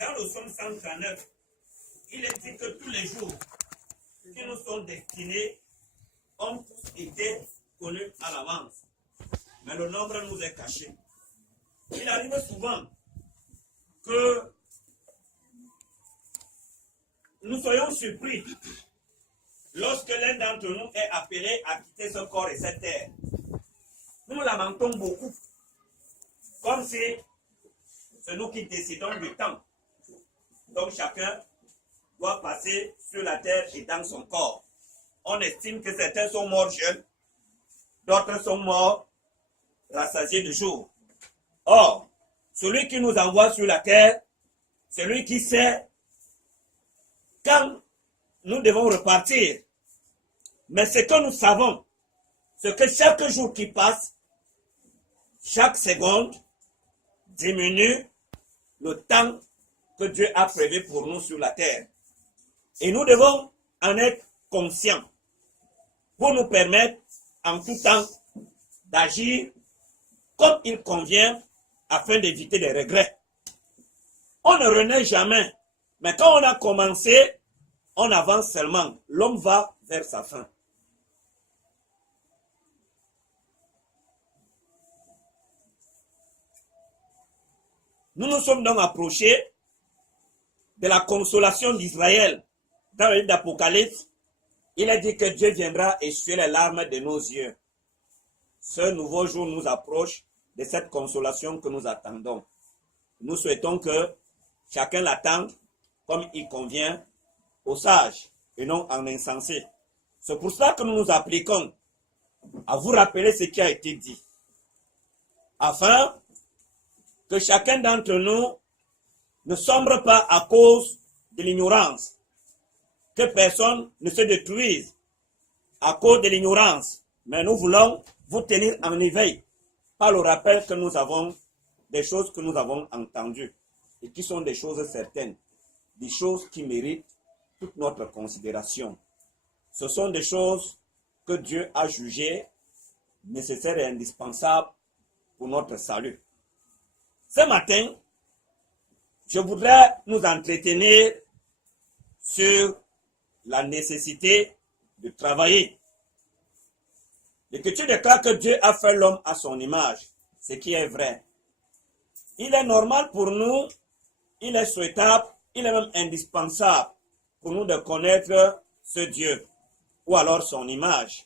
Dans le psaume 139, il est dit que tous les jours qui nous sont destinés ont tous été connus à l'avance. Mais le nombre nous est caché. Il arrive souvent que nous soyons surpris lorsque l'un d'entre nous est appelé à quitter ce corps et cette terre. Nous nous lamentons beaucoup, comme si c'est nous qui décidons du temps. Donc chacun doit passer sur la terre et dans son corps. On estime que certains sont morts jeunes, d'autres sont morts rassasiés de jour. Or, celui qui nous envoie sur la terre, c'est lui qui sait quand nous devons repartir. Mais ce que nous savons, c'est que chaque jour qui passe, chaque seconde diminue le temps que Dieu a prévu pour nous sur la terre. Et nous devons en être conscients pour nous permettre en tout temps d'agir comme il convient afin d'éviter des regrets. On ne renaît jamais, mais quand on a commencé, on avance seulement. L'homme va vers sa fin. Nous nous sommes donc approchés de la consolation d'Israël. Dans le livre d'Apocalypse, il est dit que Dieu viendra essuyer les larmes de nos yeux. Ce nouveau jour nous approche de cette consolation que nous attendons. Nous souhaitons que chacun l'attende comme il convient aux sages et non en insensés. C'est pour cela que nous nous appliquons à vous rappeler ce qui a été dit, afin que chacun d'entre nous ne sombre pas à cause de l'ignorance, que personne ne se détruise à cause de l'ignorance. Mais nous voulons vous tenir en éveil par le rappel que nous avons des choses que nous avons entendues et qui sont des choses certaines, des choses qui méritent toute notre considération. Ce sont des choses que Dieu a jugées nécessaires et indispensables pour notre salut. Ce matin, je voudrais nous entretenir sur la nécessité de travailler. L'Écriture déclare que Dieu a fait l'homme à son image, ce qui est vrai. Il est normal pour nous, il est souhaitable, il est même indispensable pour nous de connaître ce Dieu, ou alors son image.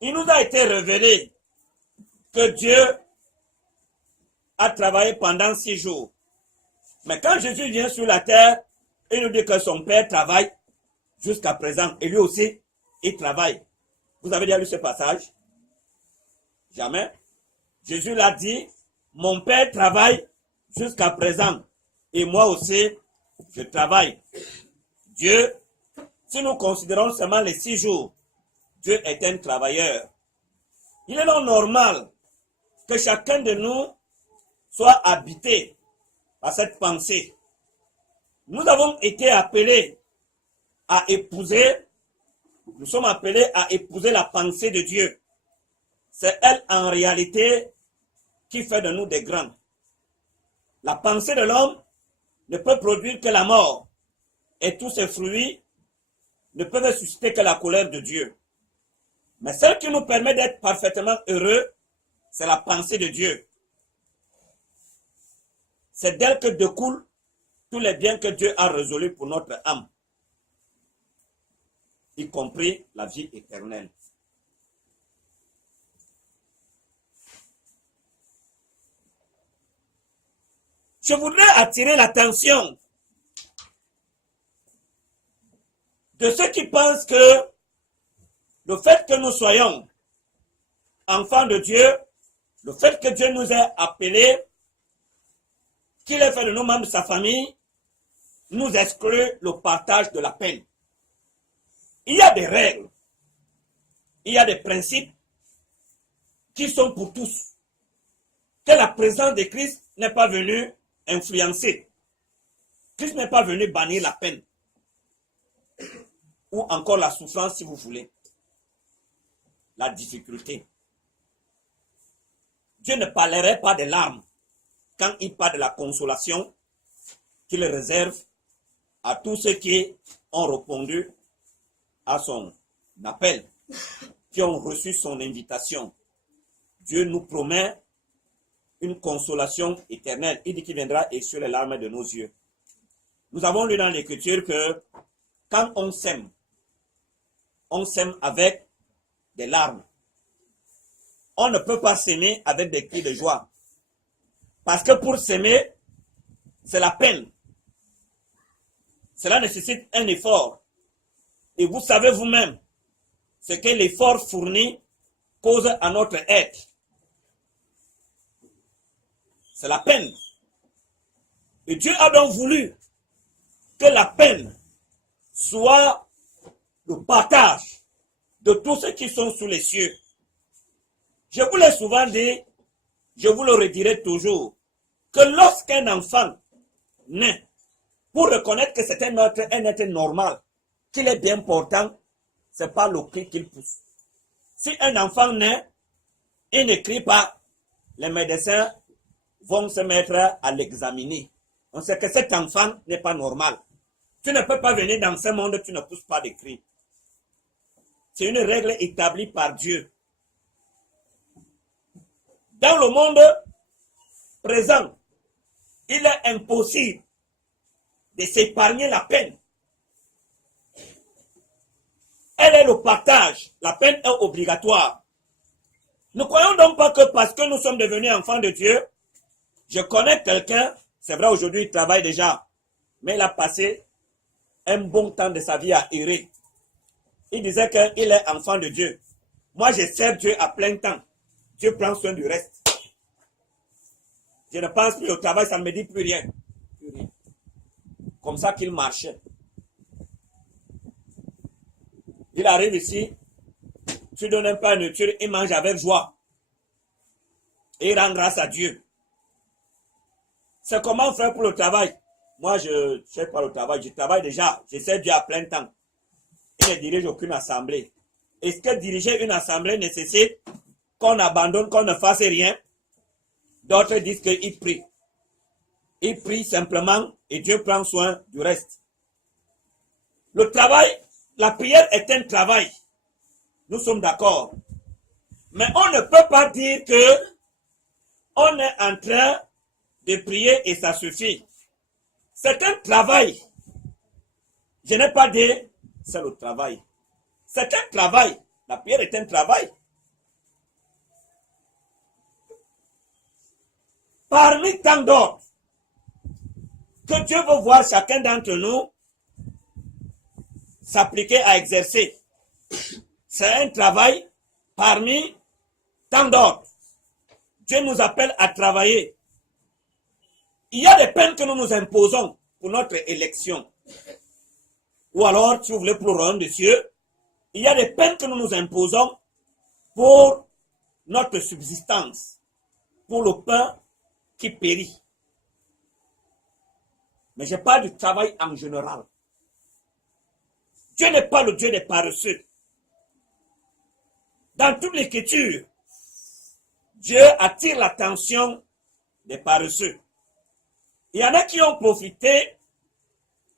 Il nous a été révélé que Dieu a travaillé pendant 6 jours. Mais quand Jésus vient sur la terre, il nous dit que son Père travaille jusqu'à présent. Et lui aussi, il travaille. Vous avez déjà lu ce passage? Jamais. Jésus l'a dit, mon Père travaille jusqu'à présent. Et moi aussi, je travaille. Dieu, si nous considérons seulement les 6 jours, Dieu est un travailleur. Il est donc normal que chacun de nous soit habité par cette pensée. Nous avons été appelés à épouser, nous sommes appelés à épouser la pensée de Dieu. C'est elle en réalité qui fait de nous des grands. La pensée de l'homme ne peut produire que la mort et tous ses fruits ne peuvent susciter que la colère de Dieu. Mais celle qui nous permet d'être parfaitement heureux, c'est la pensée de Dieu. C'est d'elle que découlent tous les biens que Dieu a résolus pour notre âme, y compris la vie éternelle. Je voudrais attirer l'attention de ceux qui pensent que le fait que nous soyons enfants de Dieu, le fait que Dieu nous ait appelés, qu'il ait fait de nous membres de sa famille, nous exclut le partage de la peine. Il y a des règles, il y a des principes qui sont pour tous. Que la présence de Christ n'est pas venue influencer. Christ n'est pas venu bannir la peine. Ou encore la souffrance si vous voulez. La difficulté. Dieu ne parlerait pas des larmes quand il parle de la consolation qu'il réserve à tous ceux qui ont répondu à son appel, qui ont reçu son invitation. Dieu nous promet une consolation éternelle. Il dit qu'il viendra essuyer les larmes de nos yeux. Nous avons lu dans l'Écriture que quand on sème avec des larmes. On ne peut pas s'aimer avec des cris de joie. Parce que pour s'aimer, c'est la peine. Cela nécessite un effort. Et vous savez vous-même ce que l'effort fourni cause à notre être. C'est la peine. Et Dieu a donc voulu que la peine soit le partage de tous ceux qui sont sous les cieux. Je vous l'ai souvent dit, je vous le redirai toujours, que lorsqu'un enfant naît, pour reconnaître que c'est un être normal, qu'il est bien portant, c'est pas le cri qu'il pousse. Si un enfant naît, il ne crie pas, les médecins vont se mettre à l'examiner. On sait que cet enfant n'est pas normal. Tu ne peux pas venir dans ce monde, tu ne pousses pas de cris. C'est une règle établie par Dieu. Dans le monde présent, il est impossible de s'épargner la peine. Elle est le partage. La peine est obligatoire. Ne croyons donc pas que parce que nous sommes devenus enfants de Dieu, je connais quelqu'un, c'est vrai aujourd'hui il travaille déjà, mais il a passé un bon temps de sa vie à errer. Il disait qu'il est enfant de Dieu. Moi je sers Dieu à plein temps. Dieu prend soin du reste. Je ne pense plus au travail, ça ne me dit plus rien. Plus rien. Comme ça qu'il marchait. Il arrive ici, tu donnes un peu de nourriture, il mange avec joie. Et il rend grâce à Dieu. C'est comment faire pour le travail. Moi, je ne sais pas le travail, je travaille déjà, je sers Dieu à plein temps. Il ne dirige aucune assemblée. Est-ce que diriger une assemblée nécessite qu'on abandonne, qu'on ne fasse rien? D'autres disent qu'ils prient. Ils prient simplement et Dieu prend soin du reste. Le travail, la prière est un travail. Nous sommes d'accord. Mais on ne peut pas dire que on est en train de prier et ça suffit. C'est un travail. Je n'ai pas dit c'est le travail. C'est un travail. La prière est un travail. Parmi tant d'autres que Dieu veut voir chacun d'entre nous s'appliquer à exercer. C'est un travail parmi tant d'autres. Dieu nous appelle à travailler. Il y a des peines que nous nous imposons pour notre élection. Ou alors, si vous voulez, pour le royaume des cieux, il y a des peines que nous nous imposons pour notre subsistance, pour le pain qui périt. Mais je parle du travail en général. Dieu n'est pas le Dieu des paresseux. Dans toute l'écriture, Dieu attire l'attention des paresseux. Il y en a qui ont profité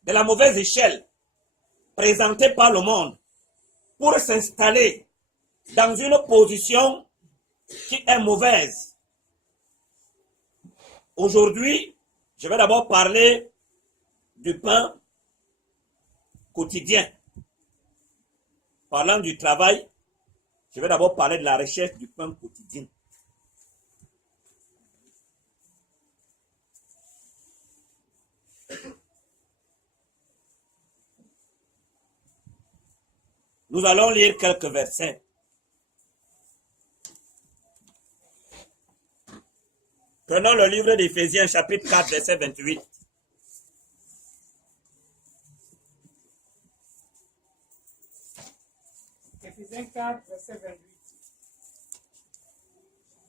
de la mauvaise échelle présentée par le monde pour s'installer dans une position qui est mauvaise. Aujourd'hui, je vais d'abord parler du pain quotidien. Parlant du travail, je vais d'abord parler de la recherche du pain quotidien. Nous allons lire quelques versets. Prenons le livre d'Éphésiens, chapitre 4, verset 28. Éphésiens 4, verset 28.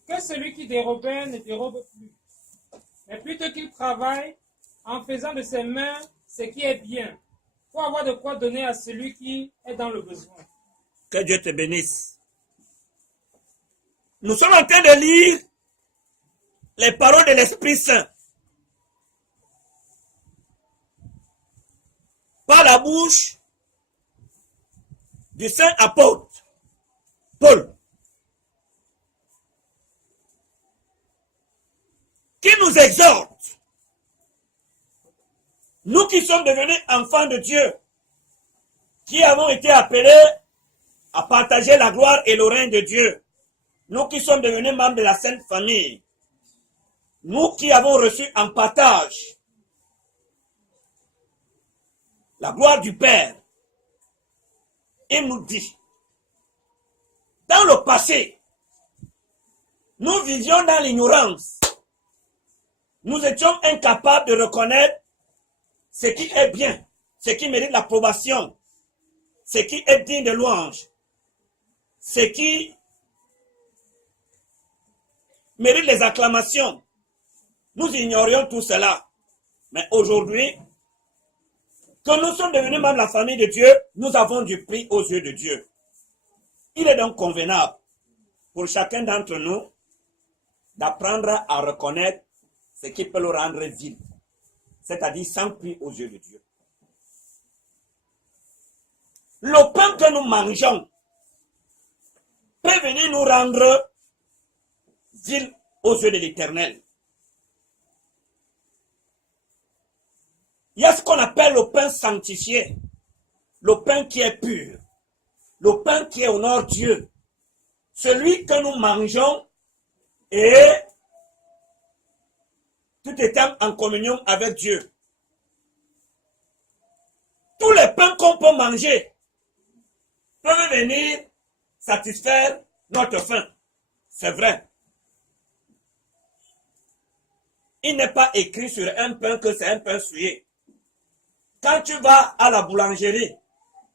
Que celui qui dérobait ne dérobe plus, mais plutôt qu'il travaille en faisant de ses mains ce qui est bien, pour avoir de quoi donner à celui qui est dans le besoin. Que Dieu te bénisse. Nous sommes en train de lire les paroles de l'Esprit Saint par la bouche du saint apôtre Paul, qui nous exhorte, nous qui sommes devenus enfants de Dieu, qui avons été appelés à partager la gloire et le règne de Dieu, nous qui sommes devenus membres de la Sainte Famille, nous qui avons reçu en partage la gloire du Père, il nous dit, dans le passé, nous vivions dans l'ignorance. Nous étions incapables de reconnaître ce qui est bien, ce qui mérite l'approbation, ce qui est digne de louange, ce qui mérite les acclamations. Nous ignorions tout cela. Mais aujourd'hui, que nous sommes devenus membres de la famille de Dieu, nous avons du prix aux yeux de Dieu. Il est donc convenable pour chacun d'entre nous d'apprendre à reconnaître ce qui peut le rendre vil, c'est-à-dire sans prix aux yeux de Dieu. Le pain que nous mangeons peut venir nous rendre vil aux yeux de l'Éternel. Il y a ce qu'on appelle le pain sanctifié, le pain qui est pur, le pain qui honore Dieu, celui que nous mangeons et tout étant en communion avec Dieu. Tous les pains qu'on peut manger peuvent venir satisfaire notre faim. C'est vrai. Il n'est pas écrit sur un pain que c'est un pain souillé. Quand tu vas à la boulangerie,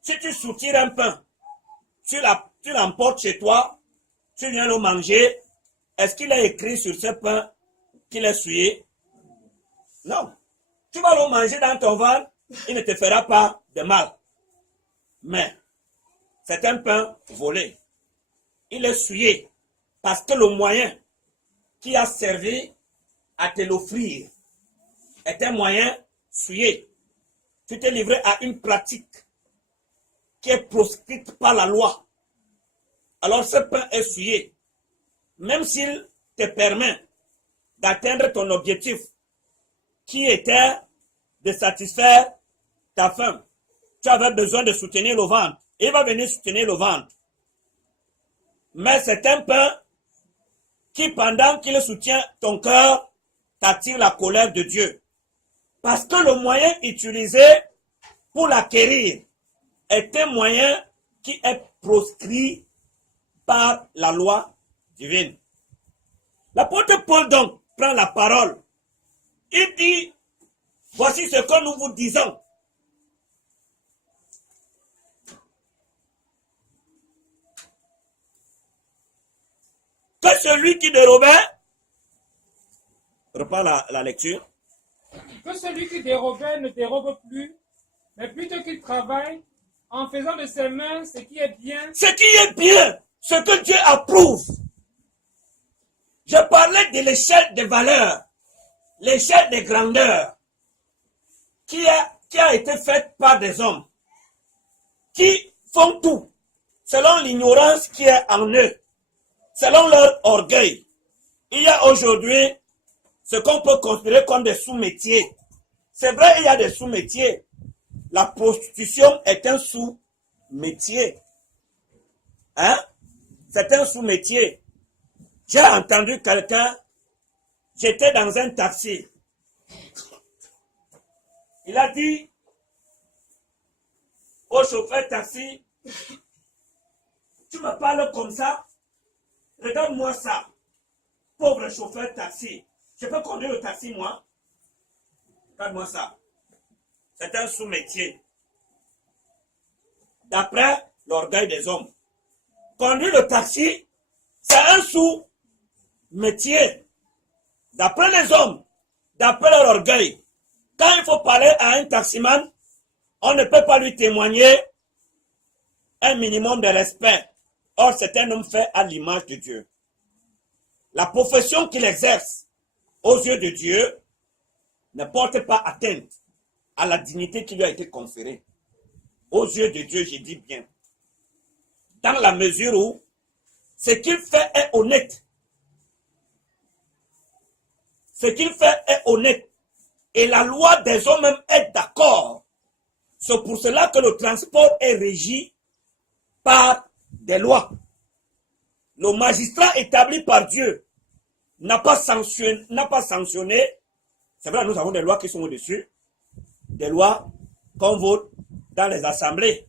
si tu soutires un pain, tu l'emportes chez toi, tu viens le manger, est-ce qu'il est écrit sur ce pain qu'il est souillé? Non. Tu vas le manger dans ton ventre, il ne te fera pas de mal. Mais c'est un pain volé. Il est souillé parce que le moyen qui a servi à te l'offrir est un moyen souillé. Tu t'es livré à une pratique qui est proscrite par la loi. Alors ce pain est souillé. Même s'il te permet d'atteindre ton objectif, qui était de satisfaire ta faim, tu avais besoin de soutenir le ventre. Il va venir soutenir le ventre. Mais c'est un pain qui, pendant qu'il soutient ton cœur, t'attire la colère de Dieu. Parce que le moyen utilisé pour l'acquérir est un moyen qui est proscrit par la loi divine. L'apôtre Paul donc prend la parole. Il dit, voici ce que nous vous disons. Que celui qui dérobait, reprends la lecture. Que celui qui dérobait ne dérobe plus, mais plutôt qu'il travaille en faisant de ses mains ce qui est bien. Ce qui est bien, ce que Dieu approuve. Je parlais de l'échelle des valeurs, l'échelle des grandeurs, qui a été faite par des hommes, qui font tout selon l'ignorance qui est en eux, selon leur orgueil. Il y a aujourd'hui ce qu'on peut considérer comme des sous-métiers. C'est vrai, il y a des sous-métiers. La prostitution est un sous-métier. Hein? C'est un sous-métier. J'ai entendu quelqu'un, j'étais dans un taxi. Il a dit au chauffeur taxi, tu me parles comme ça, regarde-moi ça, pauvre chauffeur taxi. Je peux conduire le taxi, moi? Regarde-moi ça. C'est un sous-métier. D'après l'orgueil des hommes. Conduire le taxi, c'est un sous-métier. D'après les hommes, d'après leur orgueil. Quand il faut parler à un taximan, on ne peut pas lui témoigner un minimum de respect. Or, c'est un homme fait à l'image de Dieu. La profession qu'il exerce aux yeux de Dieu, ne porte pas atteinte à la dignité qui lui a été conférée. Aux yeux de Dieu, je dis bien. Dans la mesure où ce qu'il fait est honnête. Ce qu'il fait est honnête. Et la loi des hommes même est d'accord. C'est pour cela que le transport est régi par des lois. Le magistrat établi par Dieu n'a pas sanctionné. C'est vrai, nous avons des lois qui sont au-dessus. Des lois qu'on vote dans les assemblées.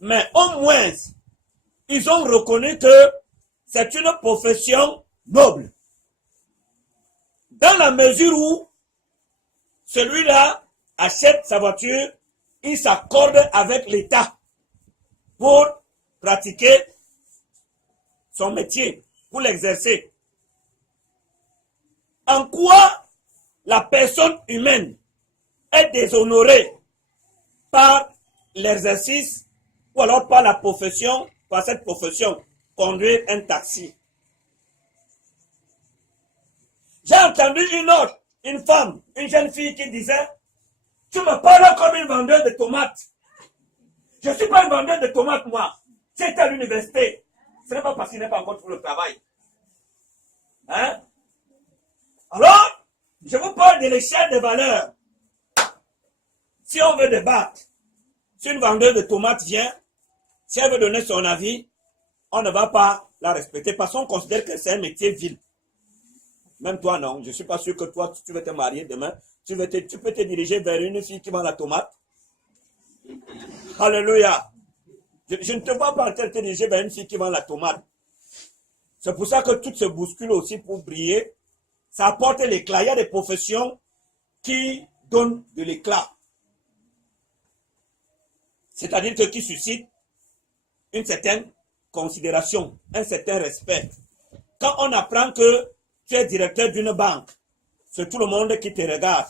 Mais au moins, ils ont reconnu que c'est une profession noble. Dans la mesure où celui-là achète sa voiture, il s'accorde avec l'État pour pratiquer son métier, pour l'exercer. En quoi la personne humaine est déshonorée par l'exercice ou alors par la profession, par cette profession, conduire un taxi. J'ai entendu une femme, une jeune fille qui disait, tu me parles comme une vendeuse de tomates. Je ne suis pas une vendeuse de tomates, moi. J'étais à l'université. Ce n'est pas parce qu'il n'est pas encore pour le travail. Hein? Alors, je vous parle de l'échelle des valeurs. Si on veut débattre, si une vendeuse de tomates vient, si elle veut donner son avis, on ne va pas la respecter parce qu'on considère que c'est un métier vil. Même toi, non. Je ne suis pas sûr que toi, tu veux te marier demain. Tu peux te diriger vers une fille qui vend la tomate. Alléluia. Je ne te vois pas te diriger vers une fille qui vend la tomate. C'est pour ça que tout se bouscule aussi pour briller. Ça apporte l'éclat. Il y a des professions qui donnent de l'éclat. C'est-à-dire que qui suscitent une certaine considération, un certain respect. Quand on apprend que tu es directeur d'une banque, c'est tout le monde qui te regarde.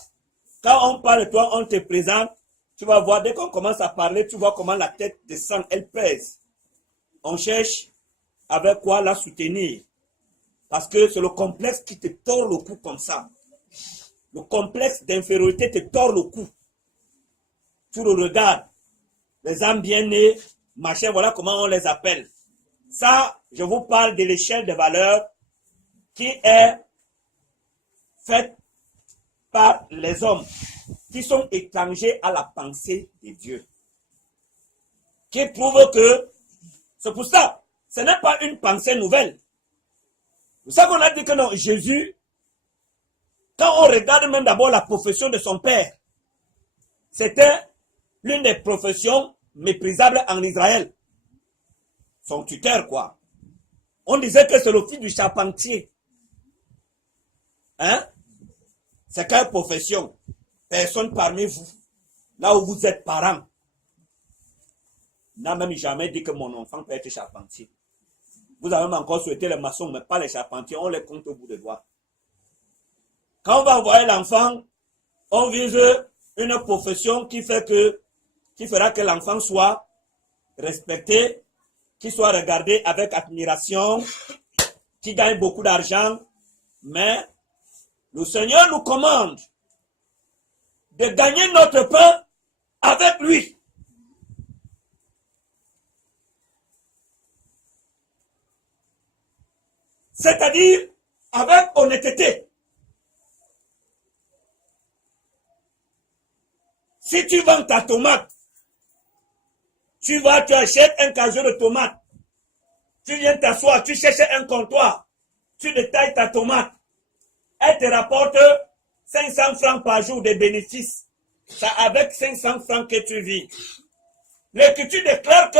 Quand on parle de toi, on te présente, tu vas voir, dès qu'on commence à parler, tu vois comment la tête descend, elle pèse. On cherche avec quoi la soutenir. Parce que c'est le complexe qui te tord le cou comme ça. Le complexe d'infériorité te tord le cou. Tu le regardes. Les âmes bien nées, machin, voilà comment on les appelle. Ça, je vous parle de l'échelle de valeurs qui est faite par les hommes qui sont étrangers à la pensée de Dieu. Qui prouve que, c'est pour ça, ce n'est pas une pensée nouvelle. C'est ça qu'on a dit que non, Jésus, quand on regarde même d'abord la profession de son père, c'était l'une des professions méprisables en Israël. Son tuteur, quoi. On disait que c'est le fils du charpentier. Hein? C'est quelle profession? Personne parmi vous, là où vous êtes parents, n'a même jamais dit que mon enfant peut être charpentier. Vous avez même encore souhaité les maçons, mais pas les charpentiers, on les compte au bout des doigts. Quand on va envoyer l'enfant, on vise une profession qui fera que l'enfant soit respecté, qui soit regardé avec admiration, qui gagne beaucoup d'argent, mais le Seigneur nous commande de gagner notre pain avec lui. C'est-à-dire avec honnêteté. Si tu vends ta tomate, tu achètes un casier de tomates, tu viens t'asseoir, tu cherches un comptoir, tu détailles ta tomate, elle te rapporte 500 francs par jour de bénéfices. C'est avec 500 francs que tu vis. Mais que tu déclares que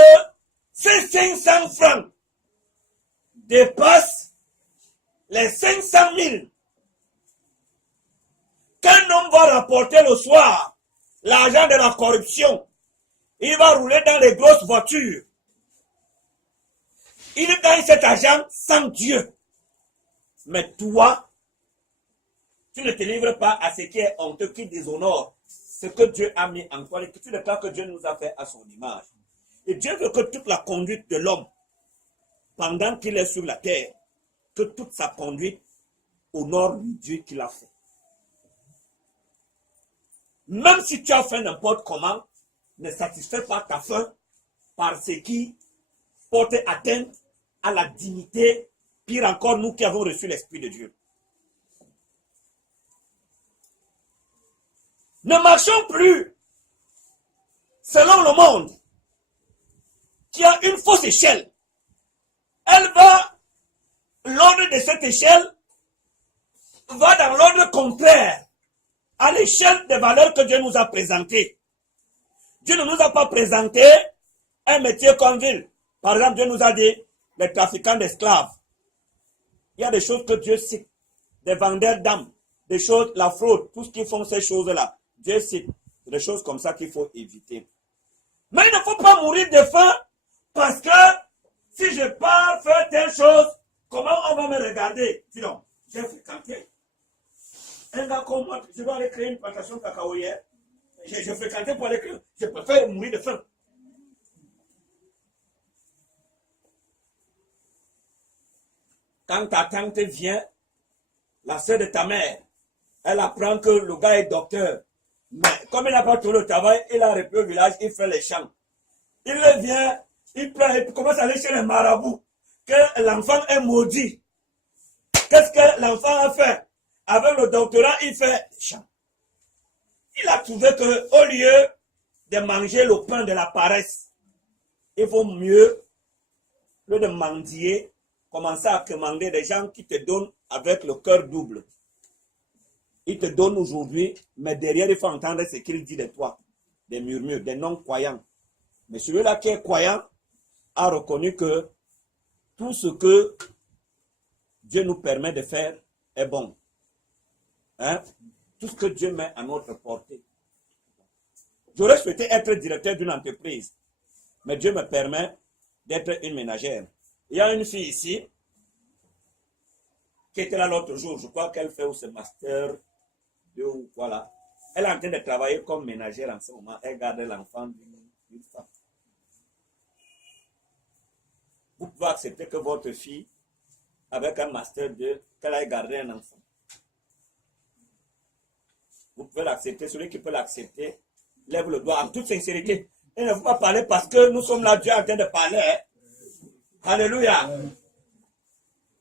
ces 500 francs dépassent les 500 000 qu'un homme va rapporter le soir, l'argent de la corruption, il va rouler dans les grosses voitures. Il gagne cet argent sans Dieu. Mais toi, tu ne te livres pas à ce qui est honteux, qui déshonore ce que Dieu a mis en toi et que tu déclares que Dieu nous a fait à son image. Et Dieu veut que toute la conduite de l'homme, pendant qu'il est sur la terre, que toute sa conduite honore le Dieu qui l'a fait. même si tu as fait n'importe comment, ne satisfais pas ta faim par ce qui porte atteinte à la dignité, pire encore nous qui avons reçu l'Esprit de Dieu. Ne marchons plus selon le monde qui a une fausse échelle. Elle va, l'ordre de cette échelle va dans l'ordre contraire à l'échelle des valeurs que Dieu nous a présentées. Dieu ne nous a pas présenté un métier comme ville. Par exemple, Dieu nous a dit les trafiquants d'esclaves. Il y a des choses que Dieu cite, des vendeurs d'âmes, des choses, la fraude, tout ce qui font ces choses-là. Dieu cite des choses comme ça qu'il faut éviter. Mais il ne faut pas mourir de faim parce que si je pars faire telle chose, comment on va me regarder? Dis donc, j'ai fréquenté un gars comme moi, je dois aller créer une plantation cacaoyère. J'ai fréquenté pour aller créer. Je préfère mourir de faim. Quand ta tante vient, la soeur de ta mère, elle apprend que le gars est docteur. Mais comme il n'a pas trouvé le travail, il a repris au village, il fait les champs. Il vient, il prend, il commence à aller chez les marabouts, que l'enfant est maudit. Qu'est-ce que l'enfant a fait? Avec le doctorat, il fait les champs. Il a trouvé qu'au lieu de manger le pain de la paresse, il vaut mieux, au lieu de mendier, commencer à commander des gens qui te donnent avec le cœur double. Il te donne aujourd'hui, mais derrière, il faut entendre ce qu'il dit de toi. Des murmures, des non-croyants. Mais celui-là qui est croyant a reconnu que tout ce que Dieu nous permet de faire est bon. Hein? Tout ce que Dieu met à notre portée. J'aurais souhaité être directeur d'une entreprise, mais Dieu me permet d'être une ménagère. Il y a une fille ici qui était là l'autre jour, je crois qu'elle fait ce master 2 ou voilà. Elle est en train de travailler comme ménagère en ce moment. Elle garde l'enfant d'une femme. Vous pouvez accepter que votre fille, avec un master 2, qu'elle aille garder un enfant. Vous pouvez l'accepter. Celui qui peut l'accepter, lève le doigt en toute sincérité. Et ne faut pas parler parce que nous sommes là, Dieu est en train de parler. Hein? Alléluia.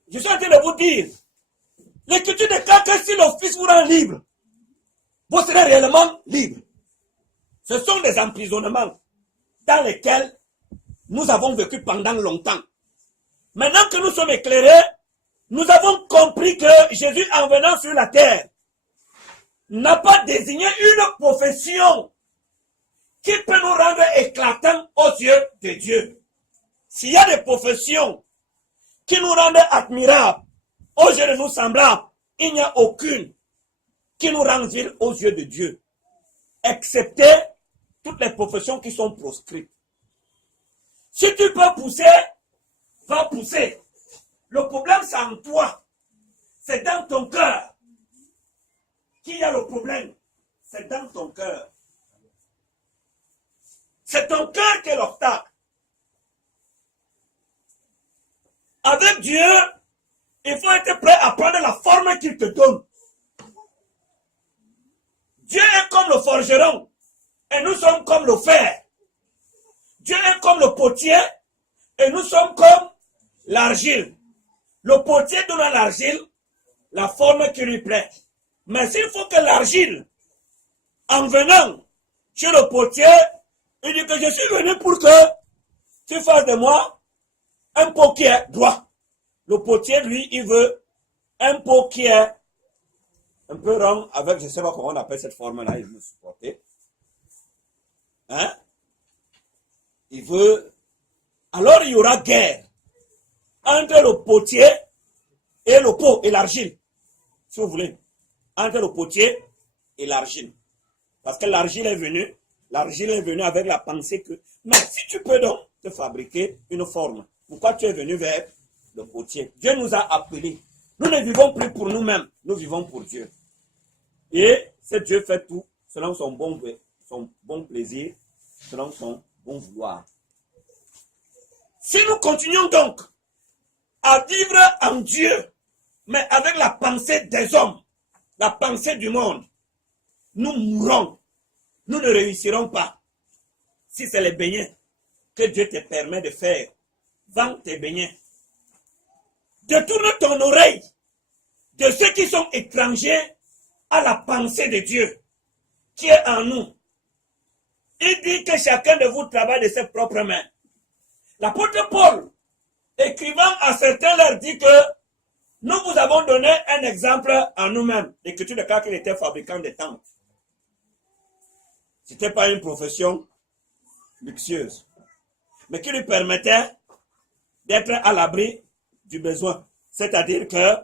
Je suis en train de vous dire, l'Écriture déclare que si le Fils vous rend libre, vous serez réellement libre. Ce sont des emprisonnements dans lesquels nous avons vécu pendant longtemps. Maintenant que nous sommes éclairés, nous avons compris que Jésus, en venant sur la terre, n'a pas désigné une profession qui peut nous rendre éclatants aux yeux de Dieu. S'il y a des professions qui nous rendent admirables aux yeux de nos semblables, il n'y a aucune qui nous rend vil aux yeux de Dieu, excepté toutes les professions qui sont proscrites. Si tu peux pousser, va pousser. Le problème, c'est en toi. C'est dans ton cœur qu'il y a le problème. C'est dans ton cœur. C'est ton cœur qui est l'obstacle. Avec Dieu, il faut être prêt à prendre la forme qu'il te donne. Dieu est comme le forgeron et nous sommes comme le fer. Dieu est comme le potier et nous sommes comme l'argile. Le potier donne à l'argile la forme qui lui plaît. Mais s'il faut que l'argile, en venant chez le potier, il dit que je suis venu pour que tu fasses de moi un pot qui est droit. Le potier, lui, il veut un pot qui est un peu rond avec, je ne sais pas comment on appelle cette forme-là, il veut supporter. Hein? Il veut... Alors il y aura guerre entre le potier et le pot et l'argile, si vous voulez. Entre le potier et l'argile. Parce que l'argile est venue avec la pensée que, mais si tu peux donc te fabriquer une forme, pourquoi tu es venu vers le potier? Dieu nous a appelés. Nous ne vivons plus pour nous-mêmes, nous vivons pour Dieu. Et ce Dieu fait tout selon son bon plaisir, selon son bon vouloir. Si nous continuons donc à vivre en Dieu, mais avec la pensée des hommes, la pensée du monde, nous mourrons nous ne réussirons pas. Si c'est les beignets que Dieu te permet de faire, vends tes beignets. Détourne ton oreille de ceux qui sont étrangers à la pensée de Dieu qui est en nous. Il dit que chacun de vous travaille de ses propres mains. L'apôtre Paul, écrivant à certains, leur dit que nous vous avons donné un exemple à nous-mêmes. L'Écriture déclare qu'il était fabricant de tentes. Ce n'était pas une profession luxueuse, mais qui lui permettait d'être à l'abri du besoin. C'est-à-dire que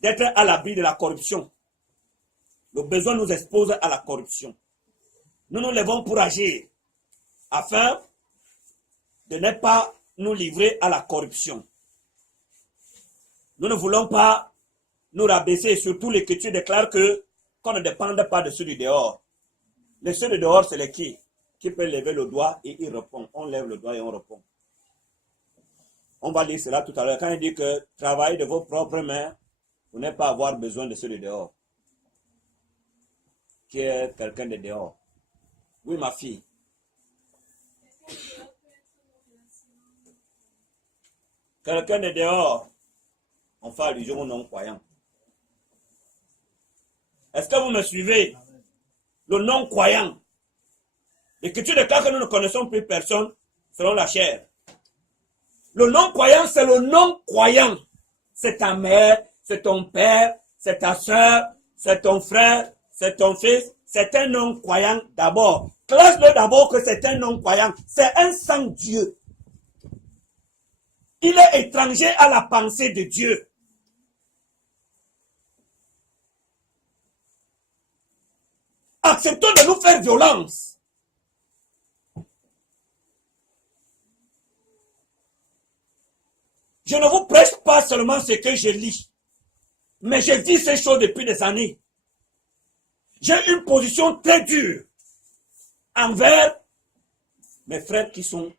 d'être à l'abri de la corruption. Le besoin nous expose à la corruption. Nous nous levons pour agir afin de ne pas nous livrer à la corruption. Nous ne voulons pas nous rabaisser. Surtout l'Écriture déclare qu'on ne dépende pas de ceux du dehors. Les ceux du dehors, c'est les qui peut lever le doigt et il répond. On lève le doigt et on répond. On va lire cela tout à l'heure. Quand il dit que travaillez de vos propres mains, vous n'avez pas avoir besoin de ceux de dehors. Qui est quelqu'un de dehors? Oui, ma fille. Quelqu'un de dehors, on fait allusion aux non-croyants. Est-ce que vous me suivez? Le non-croyant. L'Écriture déclare que nous ne connaissons plus personne selon la chair. Le non-croyant, c'est le non-croyant. C'est ta mère, c'est ton père, c'est ta soeur, c'est ton frère, c'est ton fils. C'est un non-croyant d'abord. Classe-le d'abord que c'est un non-croyant. C'est un sans-Dieu. Il est étranger à la pensée de Dieu. Acceptons de nous faire violence. Je ne vous prêche pas seulement ce que je lis, mais je vis ces choses depuis des années. J'ai une position très dure envers mes frères qui sont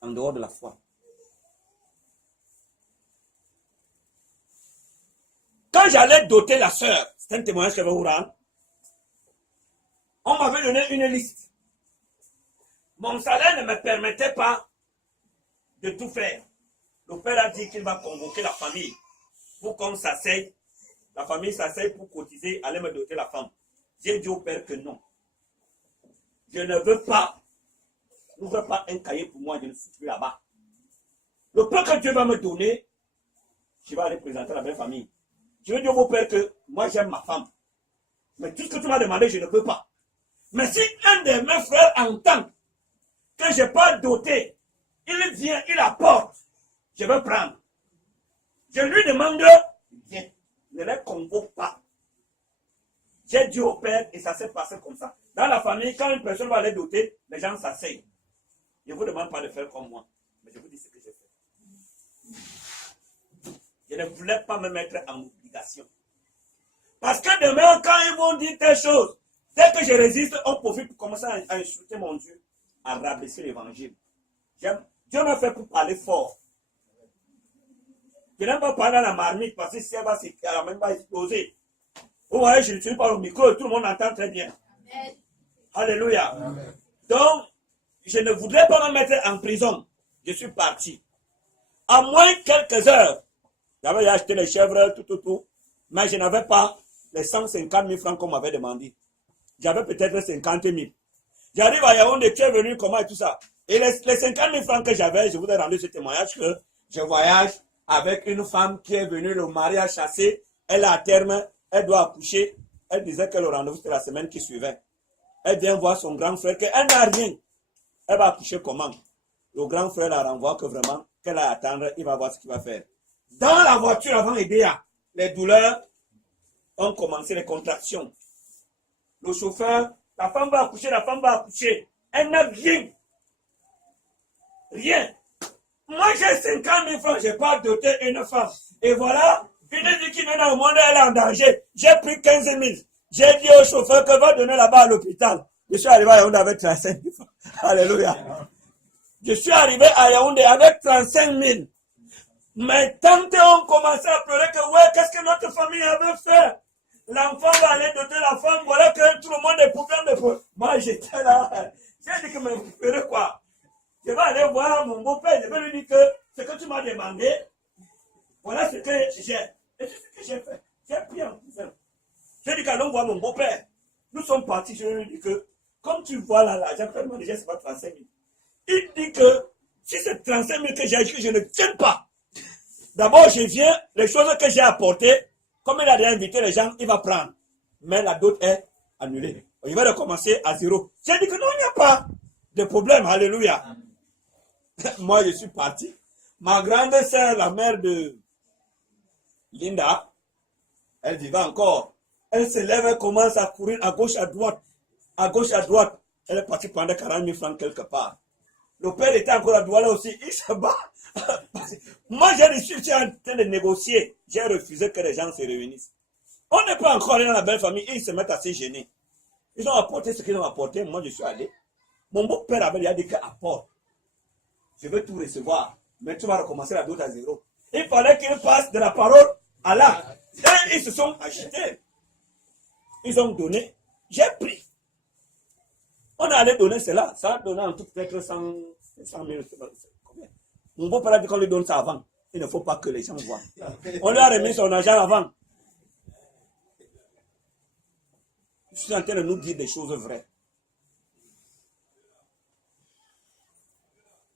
en dehors de la foi. Quand j'allais doter la sœur, c'est un témoignage que je vais vous rendre, on m'avait donné une liste. Mon salaire ne me permettait pas de tout faire. Le père a dit qu'il va convoquer la famille pour qu'on s'asseye. La famille s'asseye pour cotiser, aller me doter la femme. J'ai dit au père que non. Je ne veux pas. N'ouvre pas un cahier pour moi, je ne suis plus là-bas. Le peu que Dieu va me donner, je vais aller présenter la belle famille. Je vais dire au père que moi j'aime ma femme. Mais tout ce que tu m'as demandé, je ne peux pas. Mais si un de mes frères entend que je n'ai pas doté, il vient, il apporte, je vais prendre. Je lui demande, viens, ne les convoque pas. J'ai dit au père et ça s'est passé comme ça. Dans la famille, quand une personne va aller doter, les gens s'asseyent. Je ne vous demande pas de faire comme moi, mais je vous dis ce que j'ai fait. Je ne voulais pas me mettre en obligation. Parce que demain, quand ils vont dire telle chose, dès que je résiste, on profite pour commencer à insulter mon Dieu, à rabaisser l'évangile. Dieu m'a fait pour parler fort. Je n'aime pas parler à la marmite parce que si elle va même pas exploser. Vous voyez, je n'utilise pas le micro et tout le monde entend très bien. Amen. Alléluia. Amen. Donc, je ne voudrais pas me mettre en prison. Je suis parti. À moins quelques heures, j'avais acheté les chèvres, tout. Mais je n'avais pas les 150 000 francs qu'on m'avait demandé. J'avais peut-être 50 000. J'arrive à Yaoundé, tu es venu, comment et tout ça. Et les 50 000 francs que j'avais, je vous ai rendu ce témoignage que je voyage avec une femme qui est venue, le mari a chassé, elle a à terme, elle doit accoucher. Elle disait que le rendez-vous c'était la semaine qui suivait. Elle vient voir son grand frère, qu'elle n'a rien. Elle va accoucher comment? Le grand frère la renvoie que vraiment, qu'elle a à attendre, il va voir ce qu'il va faire. Dans la voiture avant Edea, les douleurs ont commencé, les contractions. Le chauffeur, la femme va accoucher, elle n'a rien. Rien. Moi j'ai 50 000 francs, je n'ai pas doté une femme. Et voilà, une vie qui vient au monde, elle est en danger. J'ai pris 15 000. J'ai dit au chauffeur que va donner là-bas à l'hôpital. Je suis arrivé à Yaoundé avec 35 000 francs. Alléluia. Je suis arrivé à Yaoundé avec 35 000. Mes tantes ont commencé à pleurer que ouais, qu'est-ce que notre famille avait fait? L'enfant va aller doter la femme, voilà vois que tout le monde est problème. Moi, j'étais là. J'ai dit que mais vous ferez quoi? Je vais aller voir mon beau-père. Je vais lui dire que ce que tu m'as demandé, voilà ce que j'ai. Et c'est ce que j'ai fait. J'ai pris un cousin. J'ai dit qu'allons voir mon beau-père. Nous sommes partis. Je lui dis que, comme tu vois là, l'argent que déjà, c'est pas 35 000. Il dit que si c'est 35 000 que j'ai, que je ne tiens pas. D'abord, je viens, les choses que j'ai apportées, comme il a déjà invité les gens, il va prendre. Mais la dot est annulée. Il va recommencer à zéro. J'ai dit que non, il n'y a pas de problème. Alléluia. Moi, je suis parti. Ma grande sœur, la mère de Linda, elle vivait encore. Elle se lève, elle commence à courir à gauche, à droite. À gauche, à droite. Elle est partie prendre 40 000 francs quelque part. Le père était encore à droite là aussi. Il se bat. Moi, je suis en train de négocier. J'ai refusé que les gens se réunissent. On n'est pas encore allé dans la belle famille et ils se mettent à se gêner. Ils ont apporté ce qu'ils ont apporté. Moi, je suis allé. Mon beau-père avait dit qu'apporte. Je veux tout recevoir. Mais tu vas recommencer la dot à zéro. Il fallait qu'ils passent de la parole à l'acte. Et ils se sont achetés. Ils ont donné. J'ai pris. On allait donner cela. Ça a donné en tout peut-être 100 000. Combien? Mon beau-père a dit qu'on lui donne ça avant. Il ne faut pas que les gens voient. On lui a remis son argent avant. Je suis en train de nous dire des choses vraies.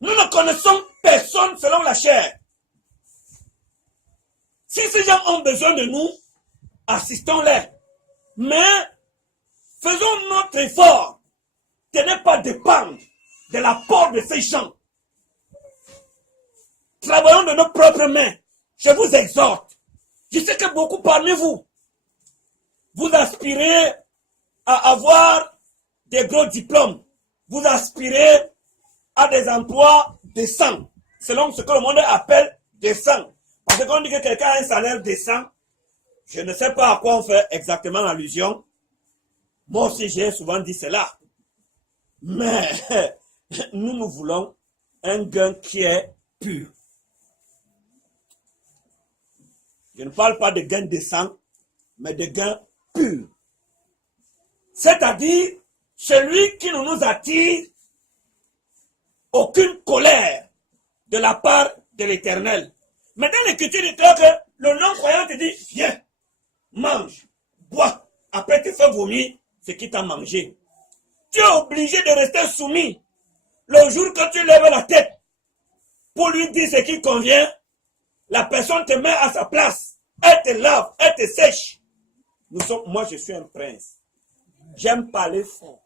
Nous ne connaissons personne selon la chair. Si ces gens ont besoin de nous, assistons-les. Mais faisons notre effort de ne pas dépendre de l'apport de ces gens. Travaillons de nos propres mains. Je vous exhorte. Je sais que beaucoup parmi vous, vous aspirez à avoir des gros diplômes. Vous aspirez à des emplois décents, selon ce que le monde appelle décent. Parce qu'on dit que quelqu'un a un salaire décent, je ne sais pas à quoi on fait exactement allusion. Moi aussi, j'ai souvent dit cela. Mais nous voulons un gain qui est pur. Je ne parle pas de gain décent, mais de gain pur. C'est-à-dire, celui qui ne nous attire aucune colère de la part de l'Éternel. Mais dans l'Écriture, il dit que le non-croyant te dit, viens, mange, bois, après tu fais vomir ce qui t'a mangé. Tu es obligé de rester soumis. Le jour que tu lèves la tête pour lui dire ce qui convient, la personne te met à sa place. Elle te lave, elle te sèche. Moi, je suis un prince. J'aime parler fort.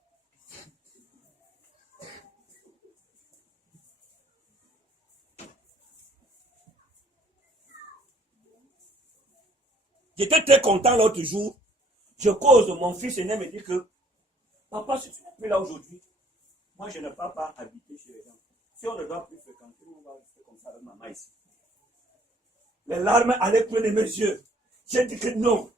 J'étais très content l'autre jour. Je cause, mon fils aîné me dit que papa, si tu n'es plus là aujourd'hui, moi je ne pars pas habiter chez les gens. Si on ne doit plus fréquenter, on va rester comme ça avec maman ici. Les larmes allaient pleiner mes yeux. J'ai dit que non,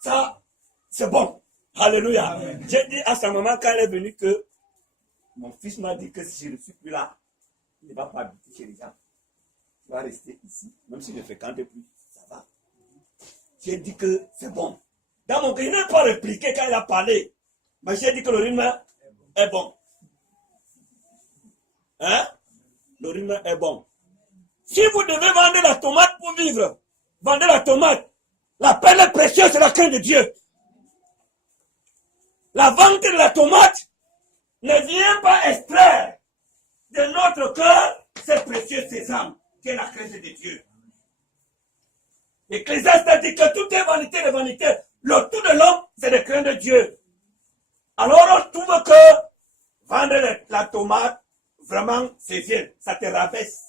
ça c'est bon. Alléluia. J'ai dit à sa maman quand elle est venue que mon fils m'a dit que si je ne suis plus là, il ne va pas habiter chez les gens. Il va rester ici, même si je ne fréquente plus, ça va. J'ai dit que c'est bon. Dans mon cas, il n'a pas répliqué quand il a parlé. Mais j'ai dit que le rythme est bon. Hein? Le rythme est bon. Si vous devez vendre la tomate pour vivre, vendez la tomate. La perle est précieuse, c'est la crainte de Dieu. La vente de la tomate ne vient pas extraire de notre cœur ces précieux sésame, qui est la crainte de Dieu. Ecclésiaste dit que tout est vanité de vanité. Le tout de l'homme, c'est de crainte de Dieu. Alors on trouve que vendre la tomate, vraiment, c'est bien. Ça te rabaisse.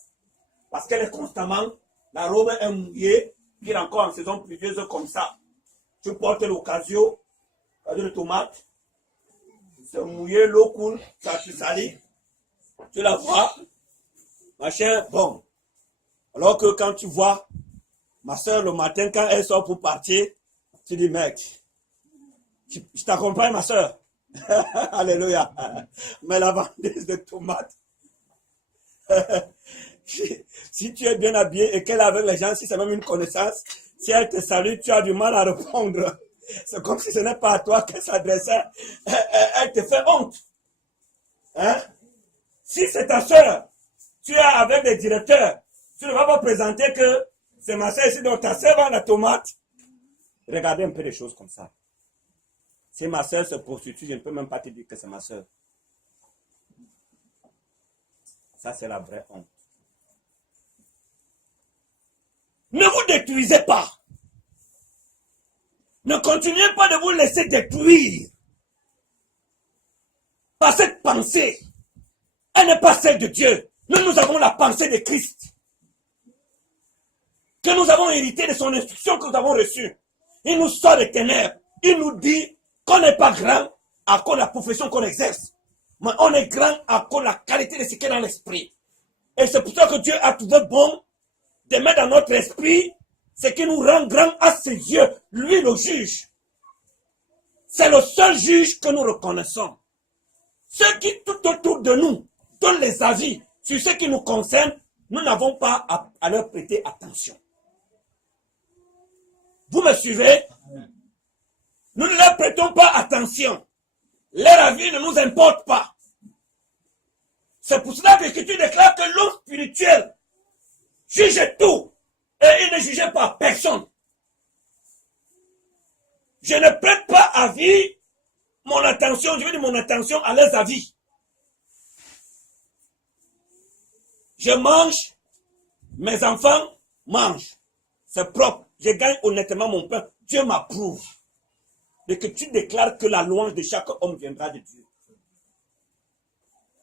Parce qu'elle est constamment, la robe est mouillée, puis encore en saison pluvieuse comme ça. Tu portes l'occasion de tomate, c'est mouillé, l'eau coule, ça te salit. Tu la vois, machin, bon. Alors que quand tu vois ma soeur le matin, quand elle sort pour partir, tu dis, mec, je t'accompagne ma soeur. Alléluia. Mais la vendeuse de tomates, si tu es bien habillé et qu'elle est avec les gens, si c'est même une connaissance, si elle te salue, tu as du mal à répondre. C'est comme si ce n'est pas à toi qu'elle s'adressait. Elle te fait honte. Hein? Si c'est ta soeur, tu es avec des directeurs, tu ne vas pas présenter que c'est ma soeur ici, donc ta soeur vend la tomate. Regardez un peu les choses comme ça. Si ma soeur se prostitue, je ne peux même pas te dire que c'est ma soeur. Ça, c'est la vraie honte. Ne vous détruisez pas. Ne continuez pas de vous laisser détruire par cette pensée. Elle n'est pas celle de Dieu. Nous avons la pensée de Christ. Que nous avons hérité de son instruction que nous avons reçue. Il nous sort des ténèbres. Il nous dit qu'on n'est pas grand à cause de la profession qu'on exerce. Mais on est grand à cause de la qualité de ce qui est dans l'esprit. Et c'est pour ça que Dieu a trouvé bon de mettre dans notre esprit ce qui nous rend grand à ses yeux. Lui, le juge. C'est le seul juge que nous reconnaissons. Ceux qui tout autour de nous donnent les avis sur ce qui nous concerne, nous n'avons pas à leur prêter attention. Vous me suivez? Nous ne leur prêtons pas attention. Leur avis ne nous importe pas. C'est pour cela que l'Écriture déclare que l'homme spirituel juge tout et il ne juge pas personne. Je ne prête pas avis, mon attention, je veux dire mon attention à leurs avis. Je mange, mes enfants mangent. C'est propre. Je gagne honnêtement mon pain. Dieu m'approuve. Et que tu déclares que la louange de chaque homme viendra de Dieu.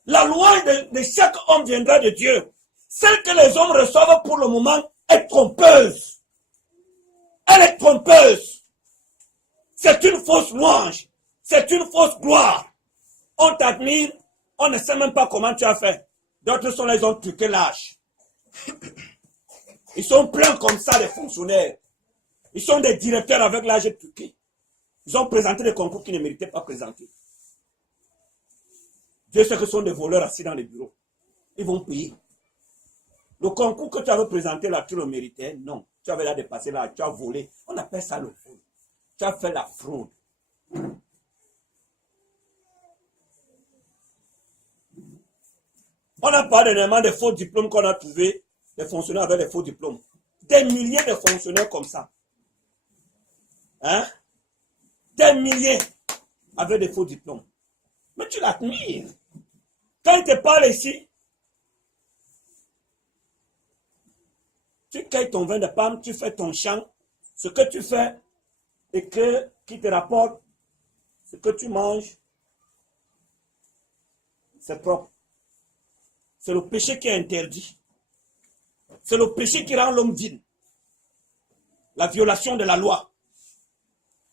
La louange de chaque homme viendra de Dieu. Celle que les hommes reçoivent pour le moment est trompeuse. Elle est trompeuse. C'est une fausse louange. C'est une fausse gloire. On t'admire, on ne sait même pas comment tu as fait. D'autres sont les hommes truqués lâches. Ils sont pleins comme ça, les fonctionnaires. Ils sont des directeurs avec l'âge truqué. Ils ont présenté des concours qu'ils ne méritaient pas présenter. Dieu sait que ce sont des voleurs assis dans les bureaux. Ils vont payer. Le concours que tu avais présenté là, tu le méritais? Non. Tu avais là dépassé là, tu as volé. On appelle ça le vol. Tu as fait la fraude. On n'a pas dernièrement des faux diplômes qu'on a trouvés, des fonctionnaires avec des faux diplômes. Des milliers de fonctionnaires comme ça. Hein? Des milliers avec des faux diplômes. Mais tu l'admires. Quand il te parle ici, tu cueilles ton vin de palme, tu fais ton chant, ce que tu fais et qui te rapporte ce que tu manges, c'est propre. C'est le péché qui est interdit. C'est le péché qui rend l'homme digne. La violation de la loi.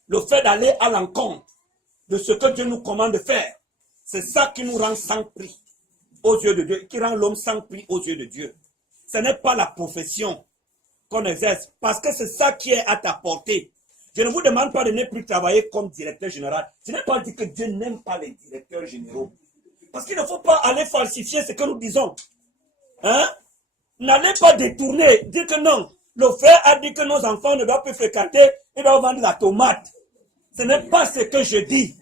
Le fait d'aller à l'encontre de ce que Dieu nous commande de faire. C'est ça qui nous rend sans prix aux yeux de Dieu, qui rend l'homme sans prix aux yeux de Dieu. Ce n'est pas la profession qu'on exerce, parce que c'est ça qui est à ta portée. Je ne vous demande pas de ne plus travailler comme directeur général. Je n'ai pas dit que Dieu n'aime pas les directeurs généraux. Parce qu'il ne faut pas aller falsifier ce que nous disons. Hein? N'allez pas détourner, dire que non. Le frère a dit que nos enfants ne doivent plus fréquenter, ils doivent vendre la tomate. Ce n'est pas ce que je dis.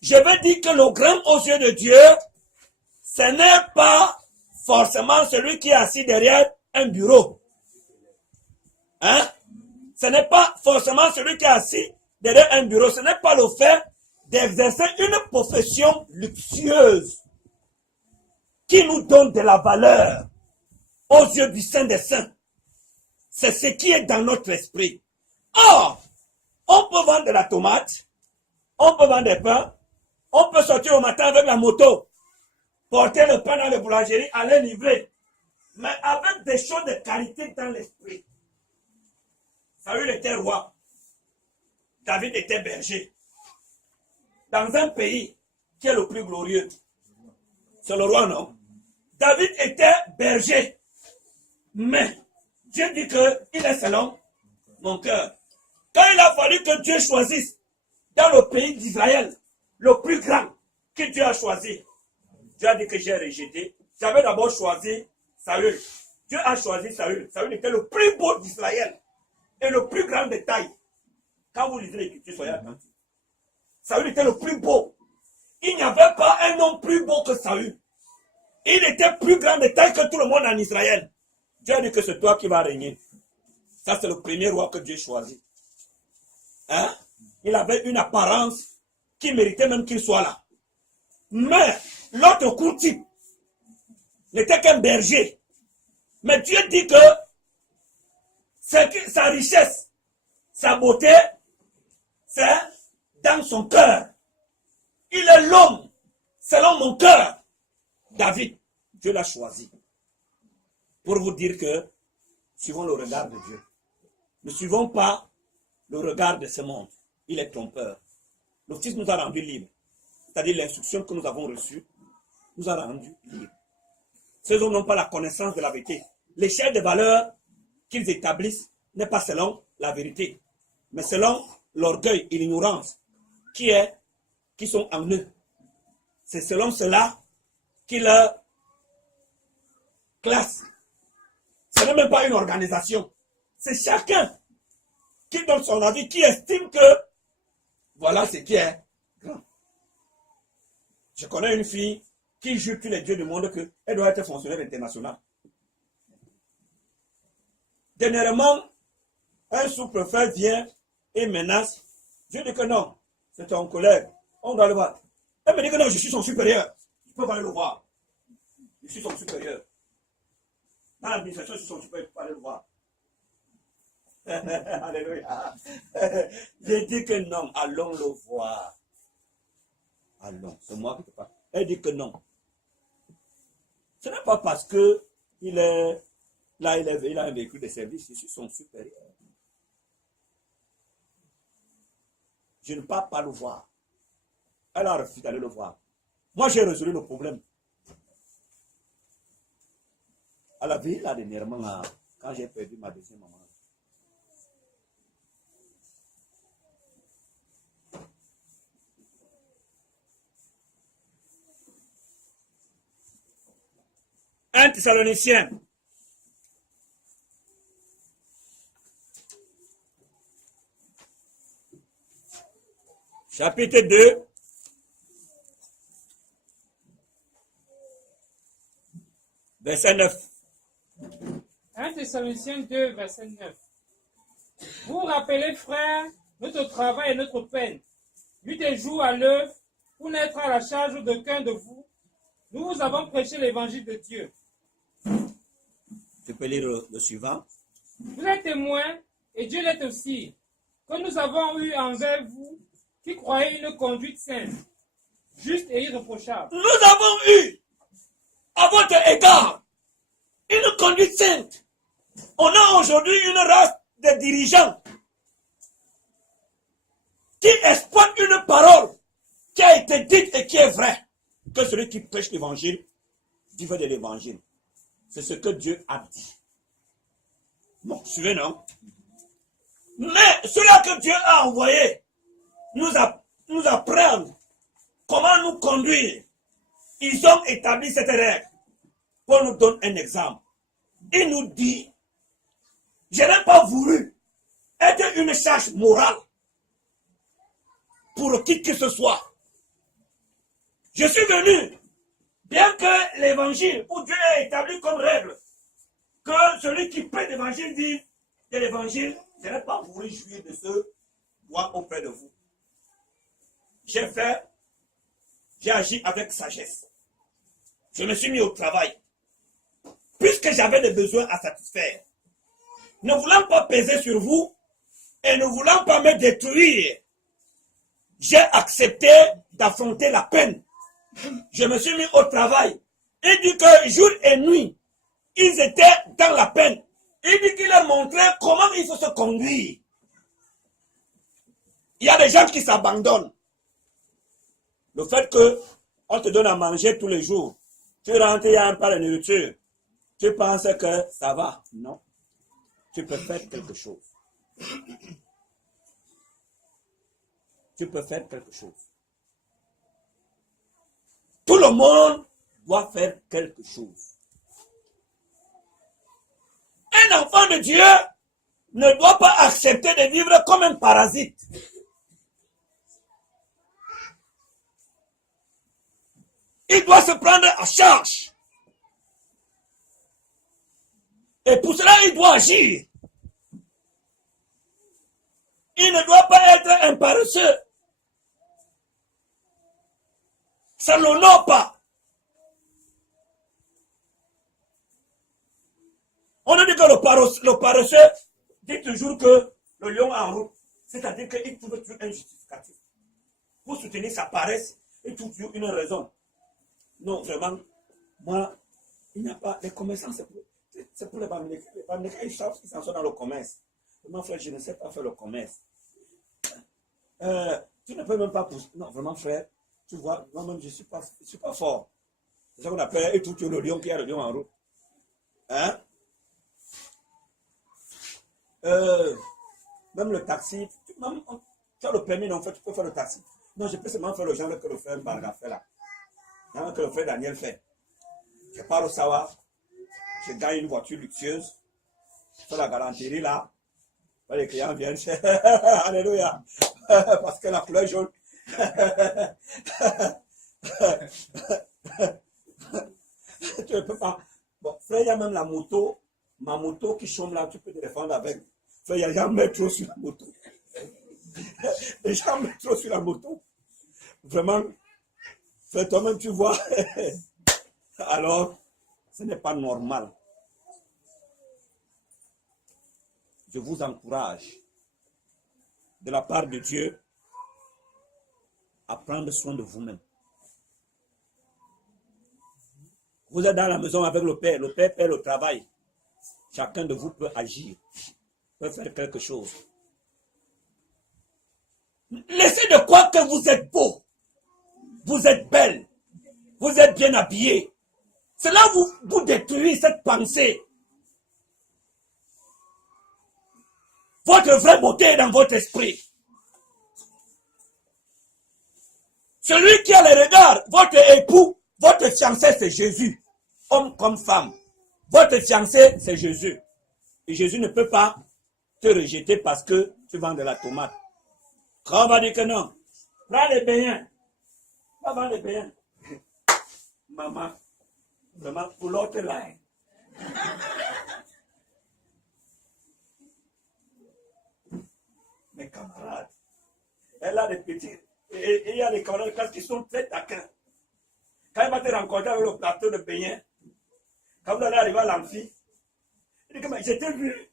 Je veux dire que le grand aux yeux de Dieu, ce n'est pas forcément celui qui est assis derrière un bureau. Hein? Ce n'est pas forcément celui qui est assis derrière un bureau. Ce n'est pas le fait d'exercer une profession luxueuse qui nous donne de la valeur aux yeux du Saint des Saints. C'est ce qui est dans notre esprit. Or, on peut vendre de la tomate, on peut vendre des pains, on peut sortir au matin avec la moto, porter le pain dans la boulangerie, aller livrer, mais avec des choses de qualité dans l'esprit. Saül était roi, David était berger. Dans un pays qui est le plus glorieux, c'est le roi, non? David était berger, mais Dieu dit qu'il est selon mon cœur. Quand il a fallu que Dieu choisisse dans le pays d'Israël le plus grand que Dieu a choisi, Dieu a dit que j'ai rejeté. J'avais d'abord choisi Saül. Dieu a choisi Saül. Saül était le plus beau d'Israël et le plus grand de taille. Quand vous lisez l'écriture, soyez attentifs. Saül était le plus beau. Il n'y avait pas un homme plus beau que Saül. Il était plus grand de taille que tout le monde en Israël. Dieu a dit que c'est toi qui vas régner. Ça, c'est le premier roi que Dieu choisit. Hein? Il avait une apparence qui méritait même qu'il soit là. Mais l'autre courtier n'était qu'un berger. Mais Dieu dit que sa richesse, sa beauté, c'est dans son cœur. Il est l'homme selon mon cœur. David, Dieu l'a choisi. Pour vous dire que suivons le regard de Dieu. Ne suivons pas le regard de ce monde. Il est trompeur. Le Fils nous a rendus libres. C'est-à-dire l'instruction que nous avons reçue nous a rendus libres. Ceux hommes n'ont pas la connaissance de la vérité. L'échelle de valeurs qu'ils établissent n'est pas selon la vérité, mais selon l'orgueil et l'ignorance qui sont en eux. C'est selon cela qu'ils classent. Ce n'est même pas une organisation. C'est chacun qui donne son avis, qui estime que voilà ce qui est grand. Je connais une fille qui jure tous les dieux du monde qu'elle doit être fonctionnaire international. Dernièrement, un sous-préfet vient et menace. Je dis que non, c'est ton collègue. On doit le voir. Elle me dit que non, je suis son supérieur. Je peux pas aller le voir. Je suis son supérieur. Dans l'administration, je suis son supérieur. Je peux pas aller le voir. Alléluia. J'ai dit que non, allons le voir. Allons, c'est moi qui te parle. Elle dit que non. Ce n'est pas parce que il est là, il a un véhicule de service, je suis son supérieur. Je ne peux pas le voir. Elle a refusé d'aller le voir. Moi, j'ai résolu le problème. À la ville, là, dernièrement, quand j'ai perdu ma deuxième maman. Un Thessaloniciens. Chapitre 2. Verset 9. 1 Thessaloniciens 2, verset 9. Vous vous rappelez, frères, notre travail et notre peine, nuit et jour à l'œuvre, pour n'être à la charge d'aucun de vous. Nous vous avons prêché l'évangile de Dieu. Tu peux lire le suivant. Vous êtes témoins, et Dieu l'est aussi, que nous avons eu envers vous, qui croyez une conduite sainte, juste et irréprochable. Nous avons eu, à votre égard, une conduite sainte. On a aujourd'hui une race de dirigeants qui exploitent une parole qui a été dite et qui est vraie. Que celui qui prêche l'évangile vivait de l'évangile. C'est ce que Dieu a dit. Bon, suivez, non? Mais ceux-là que Dieu a envoyés nous apprendre comment nous conduire. Ils ont établi cette règle pour nous donner un exemple. Il nous dit, je n'ai pas voulu être une charge morale pour qui que ce soit. Je suis venu, bien que l'évangile, où Dieu a établi comme règle, que celui qui paie l'évangile vive de l'évangile, je n'ai pas voulu jouir de ce droit auprès de vous. J'ai agi avec sagesse. Je me suis mis au travail. Puisque j'avais des besoins à satisfaire. Ne voulant pas peser sur vous et ne voulant pas me détruire, j'ai accepté d'affronter la peine. Je me suis mis au travail. Il dit que jour et nuit, ils étaient dans la peine. Il dit qu'il leur montrait comment il faut se conduire. Il y a des gens qui s'abandonnent. Le fait qu'on te donne à manger tous les jours, tu rentres, il y a un pas de nourriture, tu penses que ça va. Non. Tu peux faire quelque chose. Tu peux faire quelque chose. Tout le monde doit faire quelque chose. Un enfant de Dieu ne doit pas accepter de vivre comme un parasite. Il doit se prendre en charge. Et pour cela, il doit agir. Il ne doit pas être un paresseux. Ça ne l'honore pas. On a dit que le paresseux dit toujours que le lion en route. C'est-à-dire qu'il trouve toujours un justificatif. Pour soutenir sa paresse, il trouve toujours une raison. Non, vraiment, moi, il n'y a pas. Les commerçants, c'est pour les banques. Les banques, ils savent qu'ils s'en sont dans le commerce. Vraiment, frère, je ne sais pas faire le commerce. Tu ne peux même pas pousser. Non, vraiment, frère, tu vois, moi-même, je ne suis pas fort. C'est ça qu'on appelle, et tout le lion qui a le lion en route. Hein? Même le taxi, tu as le permis, non, en fait, tu peux faire le taxi. Non, je peux seulement faire le genre que le frère Barga fait là. Le genre que le frère Daniel fait. Je pars au Sawa, je gagne une voiture luxueuse, je fais la galanterie là, les clients viennent, alléluia, parce que la couleur jaune. Tu ne peux pas. Bon, frère, il y a même la moto, ma moto qui chôme là, tu peux te défendre avec. Frère, il y a jamais trop sur la moto. Les gens mettent trop sur la moto. Vraiment, frère, toi-même, tu vois. Alors, ce n'est pas normal. Je vous encourage, de la part de Dieu, à prendre soin de vous-même. Vous êtes dans la maison avec le Père fait le travail. Chacun de vous peut agir, peut faire quelque chose. Laissez de croire que vous êtes beau, vous êtes belle, vous êtes bien habillé. Cela vous détruit cette pensée. Votre vraie beauté est dans votre esprit. Celui qui a le regard, votre époux, votre fiancé, c'est Jésus. Homme comme femme. Votre fiancé, c'est Jésus. Et Jésus ne peut pas te rejeter parce que tu vends de la tomate. Quand on va dire que non, prends les beignets. Va vendre les beignets. Maman, vraiment, pour l'autre là. Mes camarades, elle a des petits, et il y a des camarades de classe qui sont très taquins. Quand il va te rencontrer avec le plateau de beignets, quand vous allez arriver à l'amphi, il dit que je t'ai vu.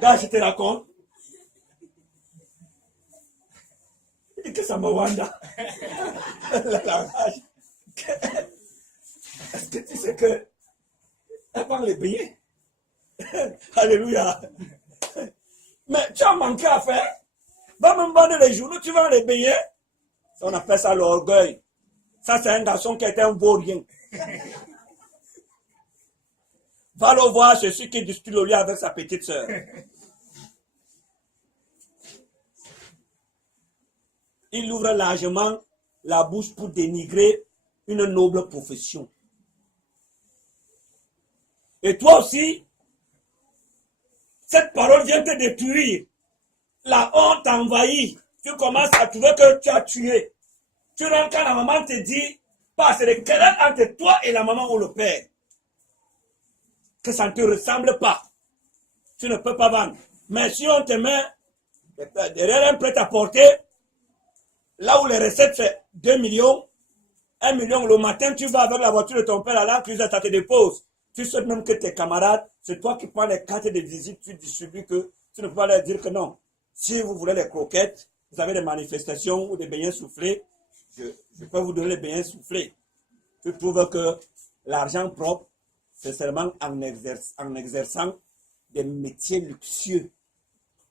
Là, je te raconte. Il dit que ça me wanda. Est-ce que tu sais que elle vend les beignets? Alléluia. Mais tu as manqué à faire. Va même vendre les journaux, tu vends les beignets. On appelle ça l'orgueil. Ça, c'est un garçon qui était un vaurien. Va le voir, celui qui discute au lit avec sa petite soeur. Il ouvre largement la bouche pour dénigrer une noble profession. Et toi aussi, cette parole vient te détruire. La honte t'envahit. Tu commences à trouver que tu as tué. Tu rentres quand la maman te dit, pas, c'est des querelles entre toi et la maman ou le père. Que ça ne te ressemble pas. Tu ne peux pas vendre. Mais si on te met derrière un prêt-à-porter, là où les recettes c'est 2 millions, 1 million, le matin tu vas avec la voiture de ton père à la cuisine, ça te dépose. Tu sais même que tes camarades, c'est toi qui prends les cartes de visite, tu distribues que tu ne peux pas leur dire que non. Si vous voulez les croquettes, vous avez des manifestations ou des beignets soufflés, je peux vous donner les beignets soufflés. Tu trouves que l'argent propre, c'est seulement en exerçant des métiers luxueux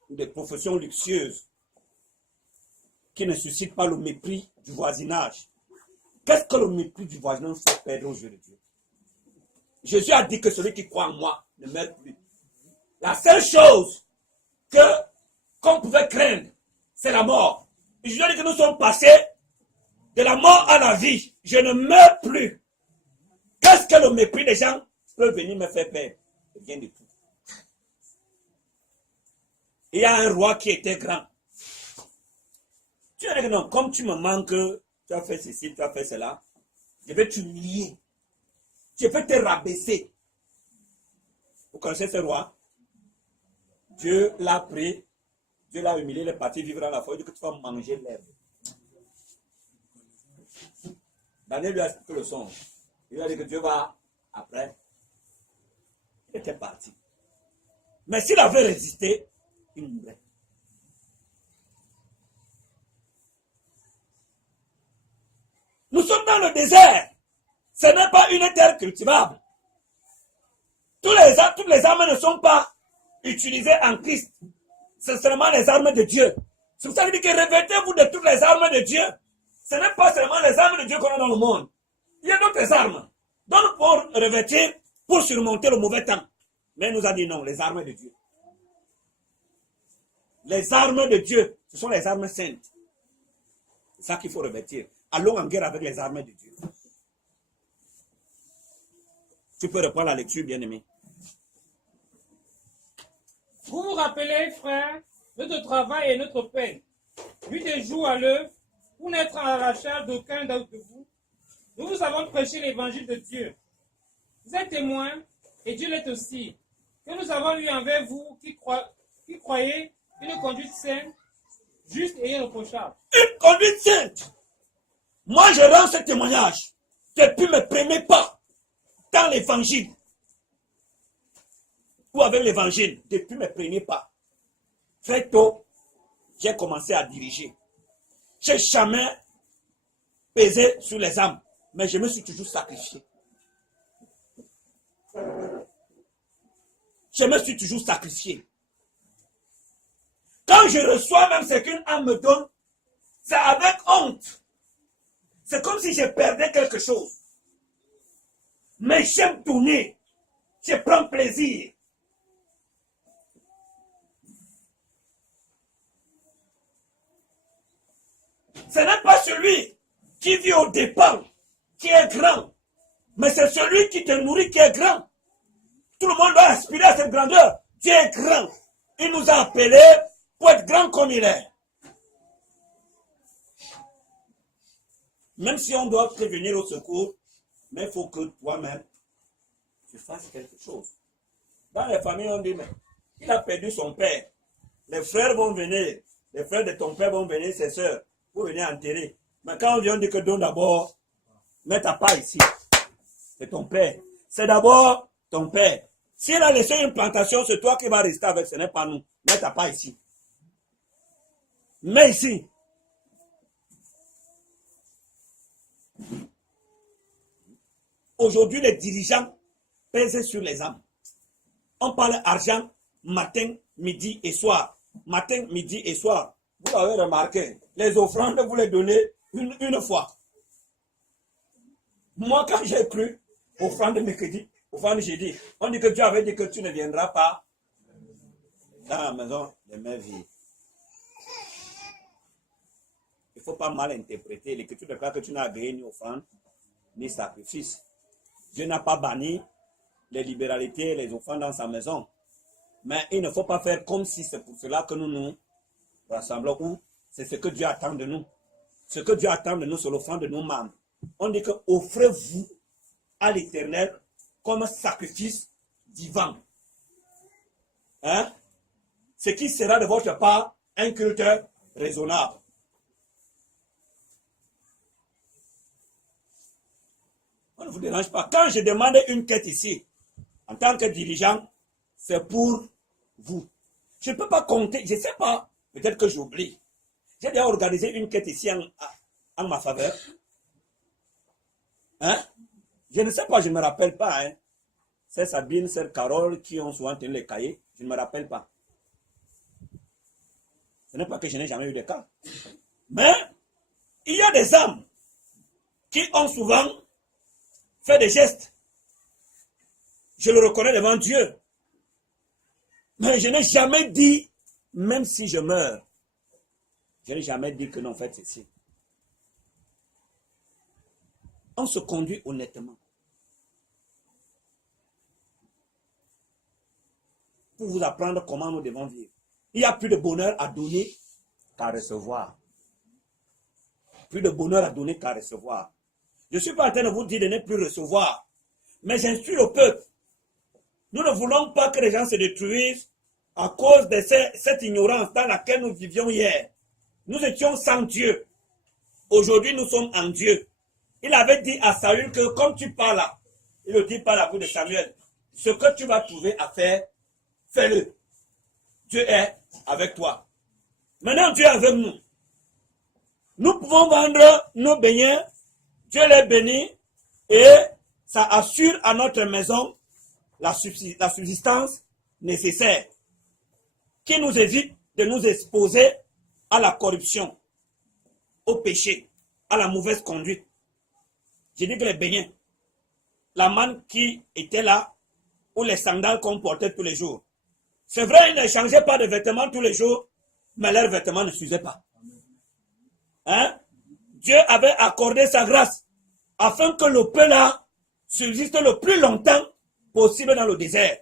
ou des professions luxueuses qui ne suscitent pas le mépris du voisinage. Qu'est-ce que le mépris du voisinage fait perdre aux yeux de Dieu? Jésus a dit que celui qui croit en moi ne meurt plus. La seule chose qu'on pouvait craindre, c'est la mort. Et je lui ai dit que nous sommes passés de la mort à la vie. Je ne meurs plus. Qu'est-ce que le mépris des gens peut venir me faire perdre? Rien du tout. Il y a un roi qui était grand. Tu as dit que non, comme tu me manques, tu as fait ceci, tu as fait cela, je vais t'humilier. Je vais te rabaisser. Vous connaissez ce roi? Dieu l'a pris, Dieu l'a humilié, il est parti vivre dans la forêt, il dit que tu vas manger l'herbe. Daniel lui a expliqué le son. Il lui a dit que Dieu va après. Il était parti. Mais s'il avait résisté, il mourrait. Nous sommes dans le désert. Ce n'est pas une terre cultivable. Toutes les armes ne sont pas utilisées en Christ. C'est seulement les armes de Dieu. C'est pour ça qu'il dit que revêtez-vous de toutes les armes de Dieu. Ce n'est pas seulement les armes de Dieu qu'on a dans le monde. Il y a d'autres armes. Donc nous pouvons revêtir pour surmonter le mauvais temps. Mais il nous a dit non, les armes de Dieu. Les armes de Dieu, ce sont les armes saintes. C'est ça qu'il faut revêtir. Allons en guerre avec les armes de Dieu. Tu peux reprendre la lecture, bien-aimé. Vous vous rappelez, frères, notre travail et notre peine. Nuit et jour à l'œuvre, pour n'être à la charge d'aucun d'entre vous. Nous vous avons prêché l'évangile de Dieu. Vous êtes témoins, et Dieu l'est aussi, que nous avons eu envers vous qui croyez une conduite saine, juste et irréprochable. Une conduite sainte. Moi, je rends ce témoignage depuis mes premiers pas dans l'évangile. Ou avec l'évangile, depuis mes premiers pas. Très tôt, j'ai commencé à diriger. Je n'ai jamais pesé sur les âmes, mais je me suis toujours sacrifié. Je me suis toujours sacrifié. Quand je reçois même ce qu'une âme me donne, c'est avec honte. C'est comme si je perdais quelque chose. Mais j'aime tourner. Je prends plaisir. Ce n'est pas celui qui vit au départ qui est grand, mais c'est celui qui te nourrit qui est grand. Tout le monde doit aspirer à cette grandeur. Dieu est grand. Il nous a appelés pour être grand comme il est. Même si on doit prévenir au secours, mais il faut que toi-même, tu fasses quelque chose. Dans les familles, on dit, mais il a perdu son père. Les frères vont venir, les frères de ton père vont venir, ses soeurs, pour venir enterrer. Mais quand on vient, on dit que donne d'abord, mets ta part ici. C'est ton père. C'est d'abord ton père. S'il a laissé une plantation, c'est toi qui vas rester avec, ce n'est pas nous. Mets ta part ici. Mets ici. Aujourd'hui, les dirigeants pèsent sur les âmes. On parle argent matin, midi et soir. Matin, midi et soir. Vous l'avez remarqué, les offrandes, vous les donnez une fois. Moi, quand j'ai cru, offrande mercredi, offrande jeudi, on dit que Dieu avait dit que tu ne viendras pas dans la maison des mains vides. Il ne faut pas mal interpréter. L'Écriture déclare que tu n'as gagné ni offrande, ni sacrifice. Dieu n'a pas banni les libéralités et les offrandes dans sa maison. Mais il ne faut pas faire comme si c'est pour cela que nous nous rassemblons, ou c'est ce que Dieu attend de nous. Ce que Dieu attend de nous, c'est l'offrande de nos membres. On dit que offrez-vous à l'Éternel comme sacrifice divin. Hein? Ce qui sera de votre part un culte raisonnable. On ne vous dérange pas. Quand je demande une quête ici, en tant que dirigeant, c'est pour vous. Je ne peux pas compter, je ne sais pas, peut-être que j'oublie. J'ai déjà organisé une quête ici en ma faveur. Hein? Je ne sais pas, je ne me rappelle pas. Hein? C'est Sabine, c'est Carole qui ont souvent tenu les cahiers. Je ne me rappelle pas. Ce n'est pas que je n'ai jamais eu de cas. Mais il y a des âmes qui ont souvent fait des gestes. Je le reconnais devant Dieu. Mais je n'ai jamais dit, même si je meurs, je n'ai jamais dit que non, faites ceci. On se conduit honnêtement. Pour vous apprendre comment nous devons vivre. il y a plus de bonheur à donner qu'à recevoir. Plus de bonheur à donner qu'à recevoir. Je ne suis pas en train de vous dire de ne plus recevoir. Mais j'instruis le peuple. Nous ne voulons pas que les gens se détruisent à cause de cette ignorance dans laquelle nous vivions hier. Nous étions sans Dieu. Aujourd'hui, nous sommes en Dieu. Il avait dit à Saül que comme tu parles là, il ne dit pas la voix de Samuel, ce que tu vas trouver à faire, fais-le. Dieu est avec toi. Maintenant, Dieu est avec nous. Nous pouvons vendre nos beignets, Dieu les bénit et ça assure à notre maison la subsistance nécessaire qui nous évite de nous exposer à la corruption, au péché, à la mauvaise conduite. J'ai dit que les beignets, la manne qui était là, ou les sandales qu'on portait tous les jours. C'est vrai, ils ne changeaient pas de vêtements tous les jours, mais leurs vêtements ne s'usaient pas. Hein? Dieu avait accordé sa grâce afin que le peuple là subsiste le plus longtemps possible dans le désert.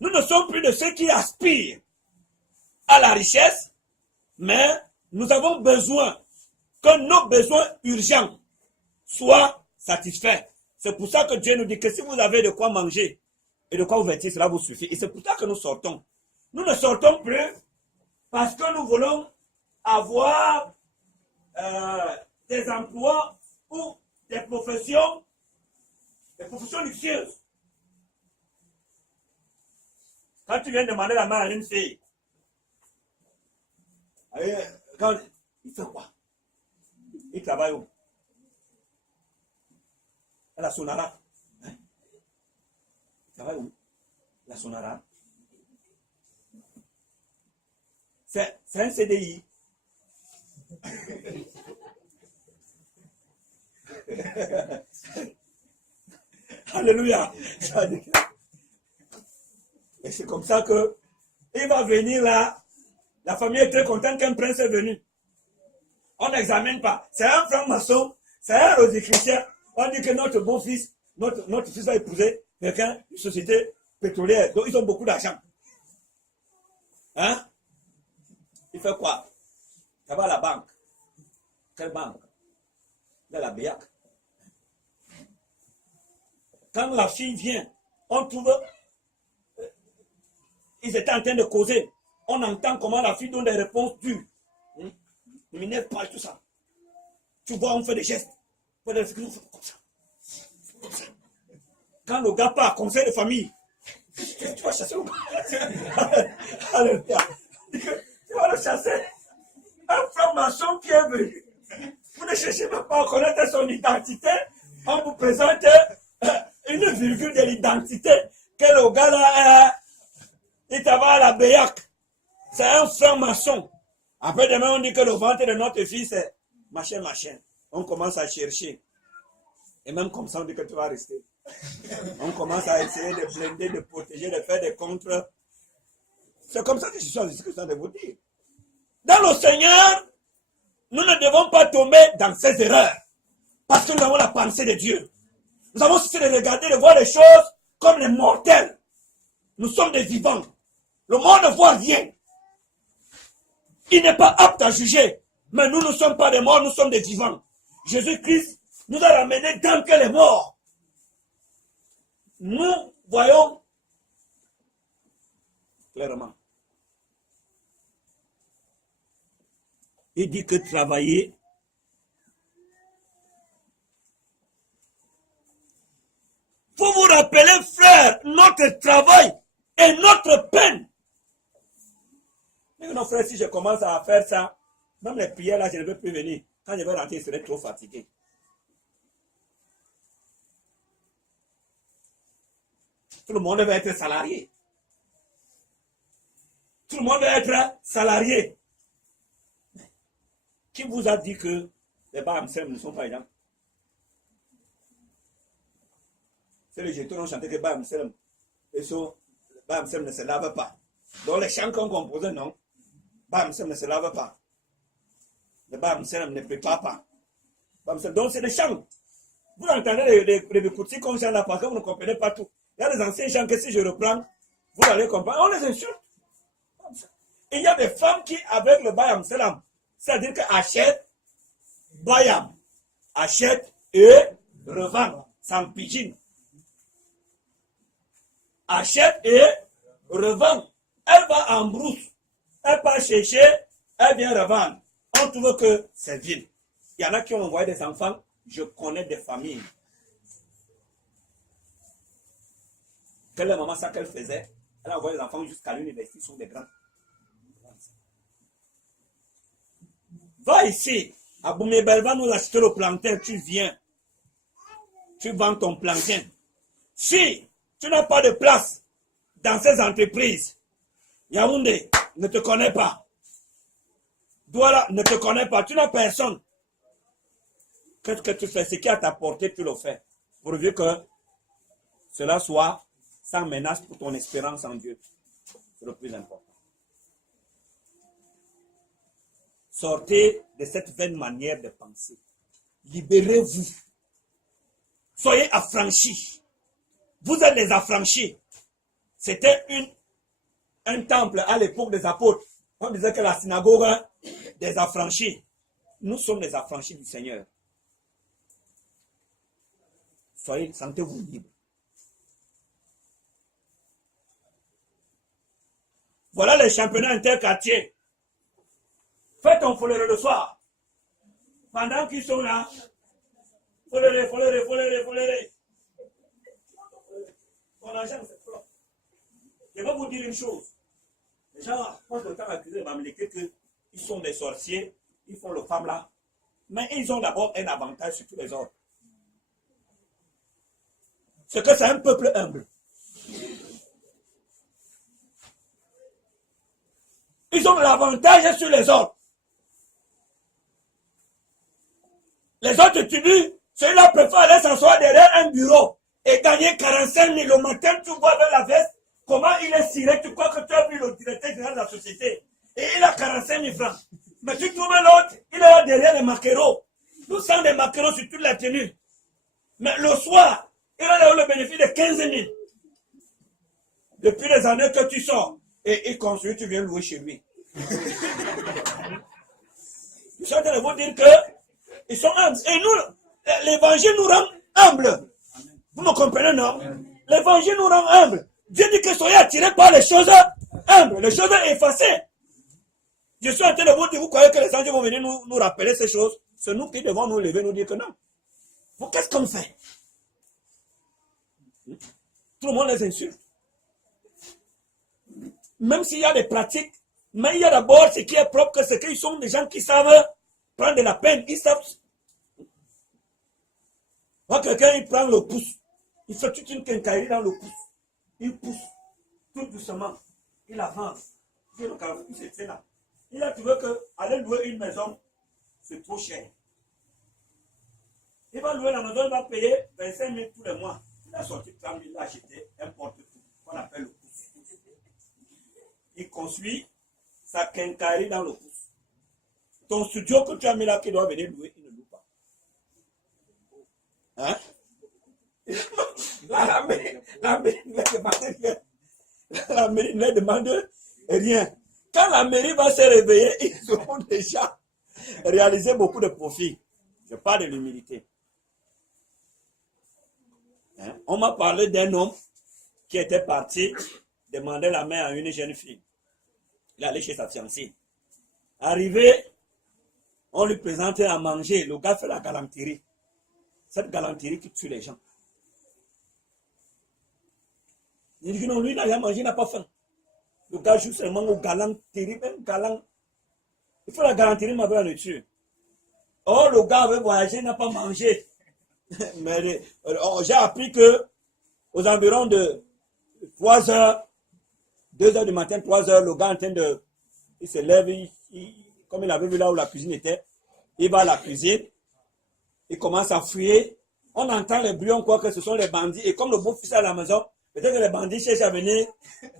Nous ne sommes plus de ceux qui aspirent à la richesse, mais nous avons besoin que nos besoins urgents soient satisfaits. C'est pour ça que Dieu nous dit que si vous avez de quoi manger et de quoi vous vêtir, cela vous suffit. Et c'est pour ça que nous sortons. Nous ne sortons plus parce que nous voulons avoir des emplois ou des professions luxueuses. Quand tu viens demander la main à une fille, quand il fait quoi? Il travaille où? À la Sonara. Hein? Il travaille où? La Sonara. C'est un CDI. Alléluia. Et c'est comme ça que il va venir là. La famille est très contente qu'un prince est venu. On n'examine pas. C'est un franc-maçon, c'est un rosicrucien. On dit que notre beau-fils, notre fils va épouser quelqu'un d'une société pétrolière. Donc ils ont beaucoup d'argent. Hein? Il fait quoi? Ça va à la banque. Quelle banque? De la BIAC. Quand la fille vient, on trouve... Ils étaient en train de causer. On entend comment la fille donne des réponses dures. Ne m'énerve pas tout ça. Tu vois, on fait des gestes. On fait des gestes comme ça. Comme ça. Quand le gars part, conseil de famille, tu vas chasser le gars. Alléluia. Tu vas le chasser. Un franc-maçon qui est venu. Vous ne cherchez même pas à connaître son identité. On vous présente une virgule de l'identité que le gars là, il travaille à la BIAC. C'est un franc-maçon. Après demain, on dit que le ventre de notre fils est machin. On commence à chercher. Et même comme ça, on dit que tu vas rester. On commence à essayer de blinder, de protéger, de faire des contre. C'est comme ça que je suis en discussion de vous dire. Dans le Seigneur, nous ne devons pas tomber dans ces erreurs. Parce que nous avons la pensée de Dieu. Nous avons cessé de regarder, de voir les choses comme les mortels. Nous sommes des vivants. Le monde ne voit rien. Il n'est pas apte à juger. Mais nous ne sommes pas des morts, nous sommes des vivants. Jésus-Christ nous a ramenés dans que les morts. Nous voyons clairement. Il dit que travailler, faut vous rappeler, frère, notre travail et notre peine. Non, frère, si je commence à faire ça, même les prières là, je ne veux plus venir. Quand je vais rentrer, je serai trop fatigué. Tout le monde va être salarié. Tout le monde va être salarié. Qui vous a dit que les Bahamsem ne sont pas aidants? C'est les jetons ont chanté que Bahamsem ne se lave pas. Donc les chants qu'on compose, non. Bahamsem ne se lave pas. Le Bahamsem ne prépare pas. Donc c'est des chants. Vous entendez les coutis comme ça là parce que vous ne comprenez pas tout. Il y a des anciens chants que si je reprends, vous allez comprendre. On les insulte. il y a des femmes qui, avec le bayam salam, c'est-à-dire qu'achètent, bayam, achètent et revendent, sans pidgin. Achète et revend. Elle va en brousse. Elle va chercher, elle vient revendre. On trouve que c'est vide. Il y en a qui ont envoyé des enfants. Je connais des familles. Quelle est la maman, ça qu'elle faisait? Elle a envoyé les enfants jusqu'à l'université, ils sont des grands. Va ici, à Boumébel, va nous acheter le plantain, tu viens. Tu vends ton plantain. Si tu n'as pas de place dans ces entreprises, Yaoundé ne te connaît pas. Douala ne te connaît pas. Tu n'as personne. Qu'est-ce que tu fais? Ce qui est à ta portée, tu le fais. Pourvu que cela soit sans menace pour ton espérance en Dieu. C'est le plus important. Sortez de cette vaine manière de penser. Libérez-vous. Soyez affranchis. Vous êtes les affranchis. C'était un temple à l'époque des apôtres. On disait que la synagogue des affranchis. Nous sommes les affranchis du Seigneur. Soyez, sentez-vous libres. Voilà les championnats interquartiers. Faites ton foléré le soir. Pendant qu'ils sont là, foléré. Ton argent, c'est propre. Je vais vous dire une chose. Les gens passent le temps à accuser les Mamelékés qu'ils sont des sorciers, ils font le femme là. Mais ils ont d'abord un avantage sur tous les autres. C'est que c'est un peuple humble. Ils ont l'avantage sur les autres. Les autres tribus, ceux-là préfèrent aller s'asseoir derrière un bureau et gagner 45 000 le matin. Tu vois avec la veste comment il est ciré. Tu crois que tu as vu le directeur général de la société et il a 45 000 francs. Mais tu trouves l'autre, il est là derrière les maquereaux. Nous sommes des maquereaux sur toute la tenue. Mais le soir, il a le bénéfice de 15 000. Depuis les années que tu sors, et il construit, tu viens louer chez lui. Je suis en train de vous dire que ils sont humbles. Et nous, l'évangile nous rend humbles. Vous me comprenez, non? L'évangile nous rend humbles. Dieu dit que soyez attirés par les choses humbles, les choses effacées. Je suis en train de vous dire, vous croyez que les anges vont venir nous rappeler ces choses? C'est nous qui devons nous lever, nous dire que non. Vous, qu'est-ce qu'on fait? Tout le monde les insulte. Même s'il y a des pratiques, mais il y a d'abord ce qui est propre, que c'est qu'ils sont des gens qui savent prendre de la peine. Ils savent. Quand quelqu'un il prend le pouce, il fait toute une quincaillerie dans le pouce. Il pousse tout doucement. Il avance. Il se tient là. Il a trouvé qu'aller louer une maison, c'est trop cher. Il va louer la maison, il va payer 25 000 tous les mois. Il a sorti 30 000, il a acheté un porte-tout qu'on appelle le pouce. Il construit sa quincaillerie dans le pouce. Ton studio que tu as mis là qui doit venir louer, il ne loue pas. Hein? La mairie ne demande rien. Quand la mairie va se réveiller, ils auront déjà réalisé beaucoup de profits. Je parle de l'humilité. Hein? On m'a parlé d'un homme qui était parti demander la main à une jeune fille. Il allait chez sa fiancée. Arrivé, on lui présentait à manger. Le gars fait la galanterie. Cette galanterie qui tue les gens. Il dit non, lui, il n'a rien mangé, il n'a pas faim. Le gars joue seulement au galanterie, même galant. Il faut la galanterie, ma belle, le tue. Oh, le gars avait voyagé, il n'a pas mangé. Mais j'ai appris que aux environs de 3 heures, 2 heures du matin, 3 heures, le gars en train de... Il se lève, comme il avait vu là où la cuisine était, il va à la cuisine, il commence à fouiller. On entend les bruits, on croit que ce sont les bandits. Et comme le beau-fils est à la maison, peut-être que les bandits cherchent à venir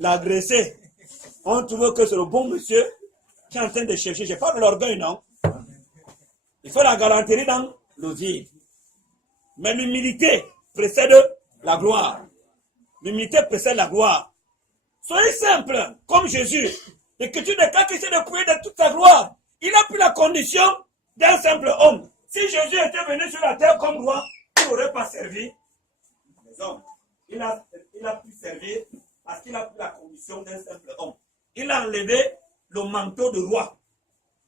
l'agresser. On trouve que c'est le bon monsieur qui est en train de chercher. Je parle de l'orgueil, non? Il faut la galanterie dans le vide. Mais l'humilité précède la gloire. L'humilité précède la gloire. Soyez simple, comme Jésus. L'écriture déclare qu'il s'est dépouillé de toute sa gloire. Il a pris la condition d'un simple homme. Si Jésus était venu sur la terre comme roi, il n'aurait pas servi les hommes. Il a pu servir parce qu'il a pris la condition d'un simple homme. Il a enlevé le manteau de roi.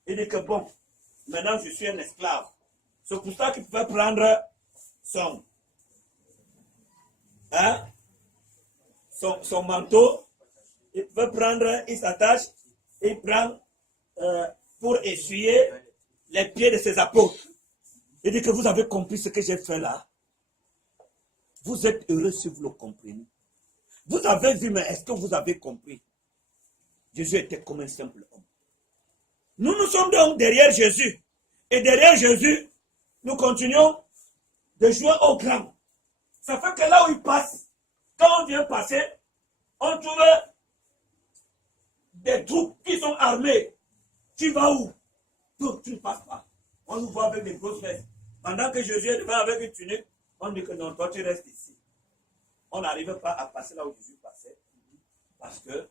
Il dit que bon, maintenant je suis un esclave. C'est pour ça qu'il pouvait prendre son manteau, il peut prendre, il s'attache, il prend pour essuyer les pieds de ses apôtres. Il dit que vous avez compris ce que j'ai fait là. Vous êtes heureux si vous le comprenez. Vous avez vu, mais est-ce que vous avez compris? Jésus était comme un simple homme. Nous sommes donc derrière Jésus. Et derrière Jésus, nous continuons de jouer au grand. Ça fait que là où il passe, quand on vient passer, on trouve des troupes qui sont armées. Tu vas où? Tu ne passes pas. On nous voit avec des grosses vestes. Pendant que Jésus est devant avec une tunique, on dit que non, toi tu restes ici. On n'arrive pas à passer là où Jésus passait. Parce que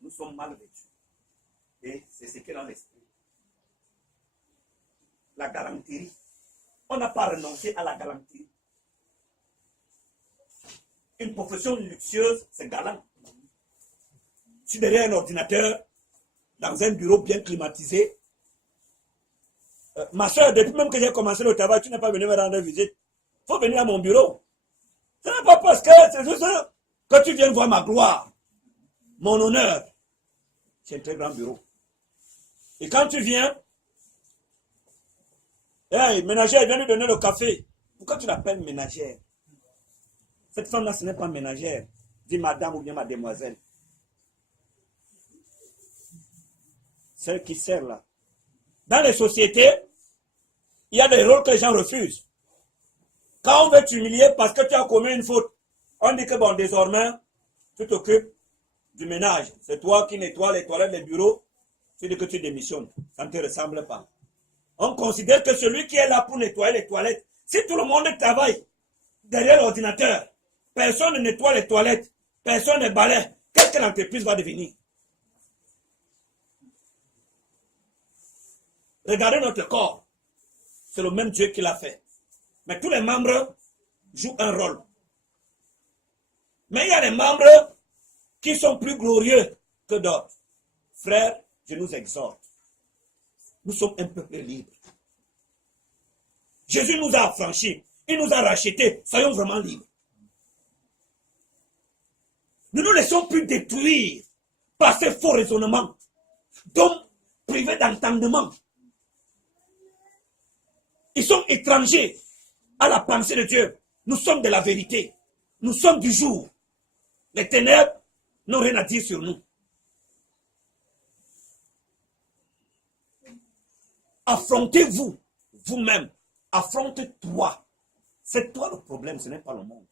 nous sommes mal vêtus. Et c'est ce qui est dans l'esprit. La galanterie. On n'a pas renoncé à la galanterie. Une profession luxueuse, c'est galant. Je suis derrière un ordinateur, dans un bureau bien climatisé. Ma soeur, depuis même que j'ai commencé le travail, tu n'es pas venu me rendre visite. Il faut venir à mon bureau. Ce n'est pas parce que c'est juste que tu viens voir ma gloire, mon honneur. C'est un très grand bureau. Et quand tu viens, hey, ménagère, viens lui donner le café. Pourquoi tu l'appelles ménagère? Cette femme-là, ce n'est pas ménagère. Dis madame ou bien mademoiselle. Celle qui sert là. Dans les sociétés, il y a des rôles que les gens refusent. Quand on veut t'humilier parce que tu as commis une faute, on dit que bon, désormais, tu t'occupes du ménage. C'est toi qui nettoies les toilettes, les bureaux. Tu dis que tu démissionnes. Ça ne te ressemble pas. On considère que celui qui est là pour nettoyer les toilettes, si tout le monde travaille derrière l'ordinateur, personne ne nettoie les toilettes, personne ne balaie, qu'est-ce que l'entreprise va devenir? Regardez notre corps. C'est le même Dieu qui l'a fait. Mais tous les membres jouent un rôle. Mais il y a des membres qui sont plus glorieux que d'autres. Frères, je nous exhorte. Nous sommes un peuple libre. Jésus nous a affranchis. Il nous a rachetés. Soyons vraiment libres. Ne nous laissons plus détruire par ces faux raisonnements, d'hommes privés d'entendement. Ils sont étrangers à la pensée de Dieu. Nous sommes de la vérité. Nous sommes du jour. Les ténèbres n'ont rien à dire sur nous. Affrontez-vous, vous-même. Affronte-toi. C'est toi le problème, ce n'est pas le monde.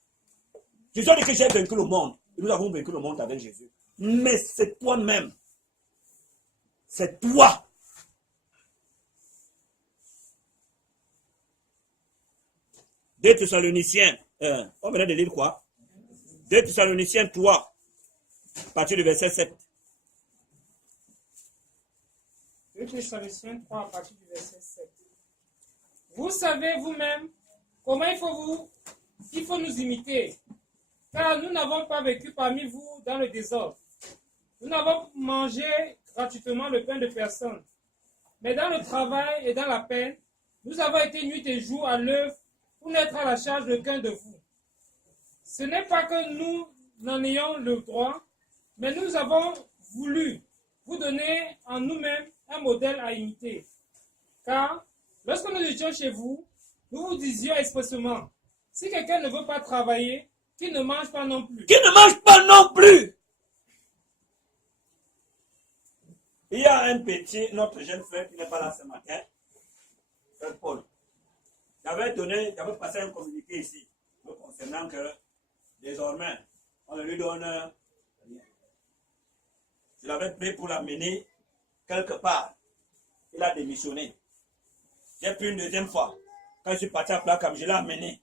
Jésus a dit que j'ai vaincu le monde. Et nous avons vaincu le monde avec Jésus. Mais c'est toi-même. C'est toi. 2 Thessaloniciens, on venait de lire quoi? 2 Thessaloniciens 3, à partir du verset 7. 2 Thessaloniciens 3, à partir du verset 7. Vous savez vous-même comment il faut nous imiter, car nous n'avons pas vécu parmi vous dans le désordre. Nous n'avons mangé gratuitement le pain de personne, mais dans le travail et dans la peine, nous avons été nuit et jour à l'œuvre pour n'être à la charge d'aucun de vous. Ce n'est pas que nous n'en ayons le droit, mais nous avons voulu vous donner en nous-mêmes un modèle à imiter. Car lorsque nous étions chez vous, nous vous disions expressément, si quelqu'un ne veut pas travailler, qu'il ne mange pas non plus. Qu'il ne mange pas non plus. Il y a un petit, notre jeune frère qui n'est pas là ce matin, frère Paul. J'avais passé un communiqué ici, concernant que désormais, on ne lui donne rien. Je l'avais pris pour l'amener quelque part. Il a démissionné. J'ai pris une deuxième fois. Quand je suis parti à Placam, je l'ai amené.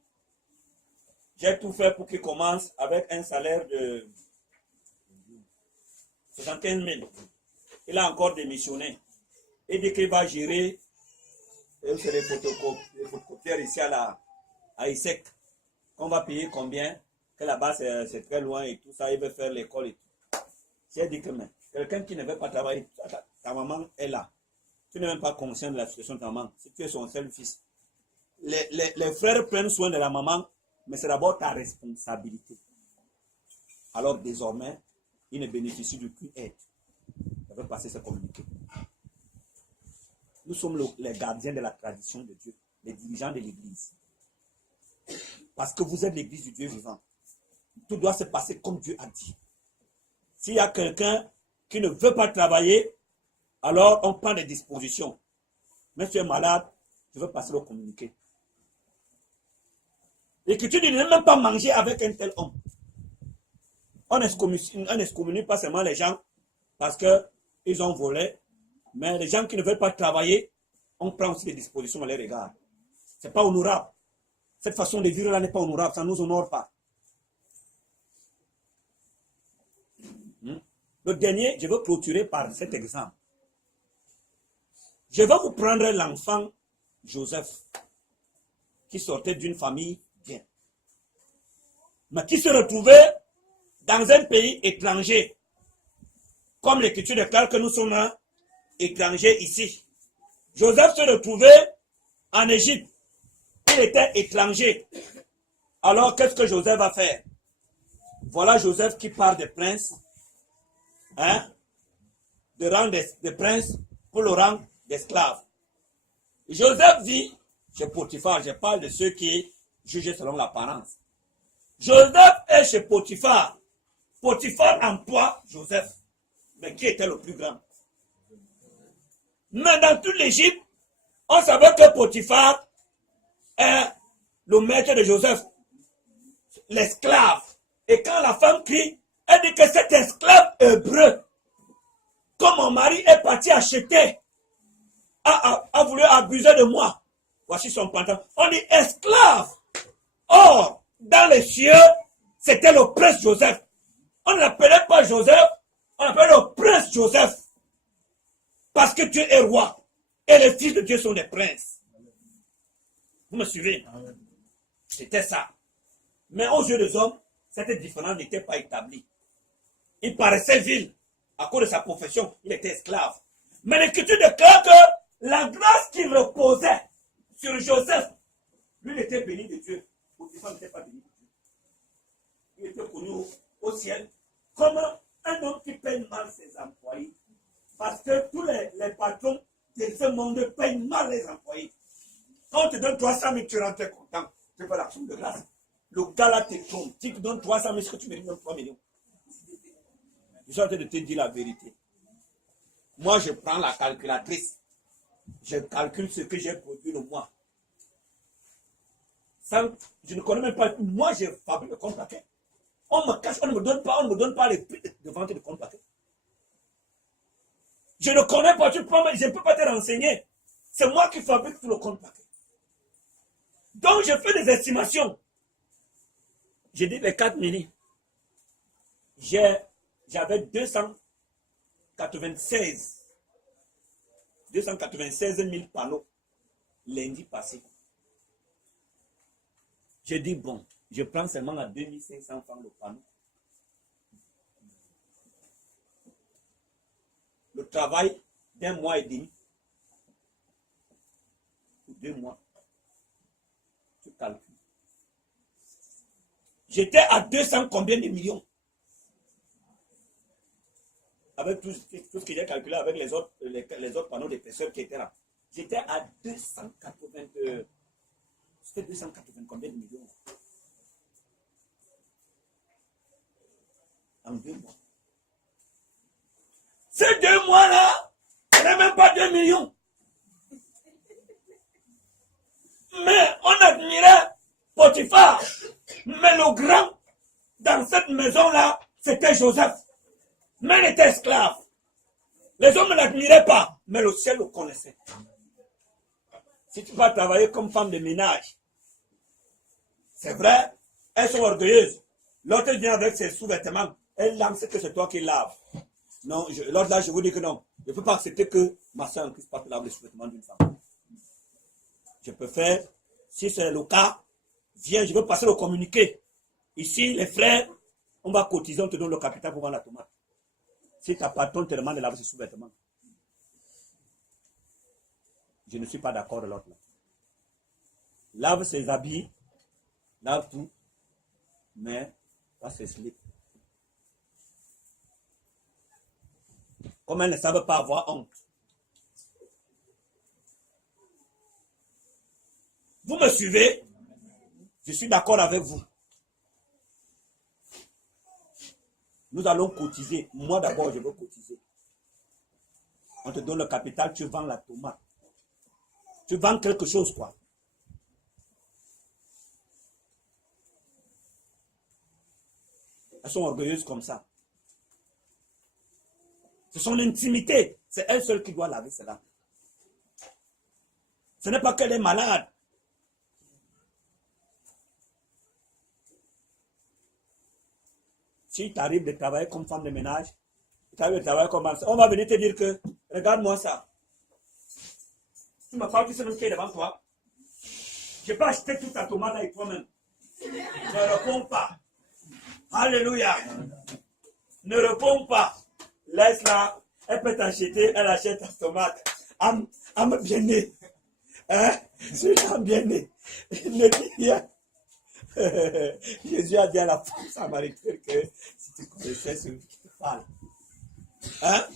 J'ai tout fait pour qu'il commence avec un salaire de 75 000. il a encore démissionné. Il dit qu'il va gérer les photocopieurs ici à ISEC. On va payer combien? Que là-bas c'est très loin et tout ça, il veut faire l'école et tout. J'ai dit que quelqu'un qui ne veut pas travailler, ta maman est là. Tu n'es même pas conscient de la situation de ta maman. Si tu es son seul fils. Les frères prennent soin de la maman, mais c'est d'abord ta responsabilité. Alors désormais, il ne bénéficie d'aucune aide. Je vais passer ce communiqué. Nous sommes les gardiens de la tradition de Dieu, les dirigeants de l'Église. Parce que vous êtes l'Église du Dieu vivant. Tout doit se passer comme Dieu a dit. S'il y a quelqu'un qui ne veut pas travailler, alors on prend des dispositions. Mais tu es malade, tu veux passer le communiqué. L'Écriture dit ne même pas manger avec un tel homme. On n'excommunie pas seulement les gens parce qu'ils ont volé, mais les gens qui ne veulent pas travailler, on prend aussi des dispositions à leur égard. Ce n'est pas honorable. Cette façon de vivre là n'est pas honorable, ça ne nous honore pas. Le dernier, je veux clôturer par cet exemple. Je vais vous prendre l'enfant Joseph, qui sortait d'une famille bien, mais qui se retrouvait dans un pays étranger. Comme l'Écriture déclare que nous sommes étrangers ici. Joseph se retrouvait en Égypte. Il était étranger. Alors, qu'est-ce que Joseph va faire? Voilà Joseph qui part des princes, de rang de prince pour le rang d'esclave. Joseph vit chez Potiphar. Je parle de ceux qui jugent selon l'apparence. Joseph est chez Potiphar. Potiphar emploie Joseph. Mais qui était le plus grand? Mais dans toute l'Égypte, on savait que Potiphar est le maître de Joseph, l'esclave. Et quand la femme crie, elle dit que cet esclave hébreu, comme mon mari est parti acheter, a voulu abuser de moi. Voici son pantalon. On dit esclave. Or, dans les cieux, c'était le prince Joseph. On ne l'appelait pas Joseph, on l'appelait le prince Joseph. Parce que Dieu est roi. Et les fils de Dieu sont des princes. Vous me suivez? C'était ça. Mais aux yeux des hommes, cette différence n'était pas établie. Il paraissait vil. À cause de sa profession, il était esclave. Mais l'Écriture déclare que la grâce qui reposait sur Joseph, lui, il était béni de Dieu. Potiphar n'était pas béni de Dieu. Il était connu au ciel comme un homme qui paye mal ses employés. Parce que tous les patrons de ce monde payent mal les employés. Quand on te donne 300 000, tu rentres content. Tu fais l'action de grâce. Le gars là te trompe. Tu te donnes 300 000, est-ce que tu mérites même 3 millions? Je suis en train de te dire la vérité. Moi, je prends la calculatrice. Je calcule ce que j'ai produit le mois. Je ne connais même pas. Moi, je fabrique le compte paquet. On me cache, on ne me donne pas les prix de vente de compte paquet. Je ne connais pas, je ne peux pas te renseigner. C'est moi qui fabrique tout le compte paquet. Donc, je fais des estimations. J'ai dit les 4 minutes. J'avais 296 000 panneaux lundi passé. J'ai dit, bon, je prends seulement à 2500 francs le panneau. Le travail d'un mois et demi, ou 2 mois, tu calcules. J'étais à 200 combien de millions? Avec tout ce que j'ai calculé avec les autres panneaux d'épaisseur qui étaient là. J'étais à 280. C'était 280 combien de millions? En 2 mois. Ces 2 mois-là, ce n'est même pas 2 millions. Mais on admirait Potiphar. Mais le grand, dans cette maison-là, c'était Joseph. Mais il était esclave. Les hommes ne l'admiraient pas, mais le ciel le connaissait. Si tu vas travailler comme femme de ménage, c'est vrai, elles sont orgueilleuses. L'autre vient avec ses sous-vêtements, elle lance que c'est toi qui laves. Non, l'autre là, je vous dis que non. Je ne peux pas accepter que ma soeur en Christ parte lave le sous-vêtement d'une femme. Je peux faire, si c'est le cas, viens, je veux passer le communiqué. Ici, les frères, on va cotiser, on te donne le capital pour vendre la tomate. Si ta patronne te demande de laver ses sous-vêtements. Je ne suis pas d'accord de l'autre là. Lave ses habits, lave tout, mais pas ses slips. Comme elles ne savent pas avoir honte. Vous me suivez? Je suis d'accord avec vous. Nous allons cotiser. Moi d'abord, je veux cotiser. On te donne le capital, tu vends la tomate. Tu vends quelque chose, quoi. Elles sont orgueilleuses comme ça. C'est son intimité. C'est elle seule qui doit laver cela. Ce n'est pas qu'elle est malade. Si tu arrives de travailler comme femme de ménage, tu arrives de travailler comme femme, on va venir te dire que, regarde-moi ça. Tu me parles que c'est même qui est devant toi. Je peux acheter toute ta tomate avec toi-même. Ne réponds pas. Alléluia. Ne réponds pas. Laisse-la. Elle peut t'acheter, elle achète ta tomate. Âme bien-née. Hein? C'est l'âme bien-née. Ne dis rien. Jésus a dit à la femme samaritaine que si tu connaissais celui qui te parle. Hein?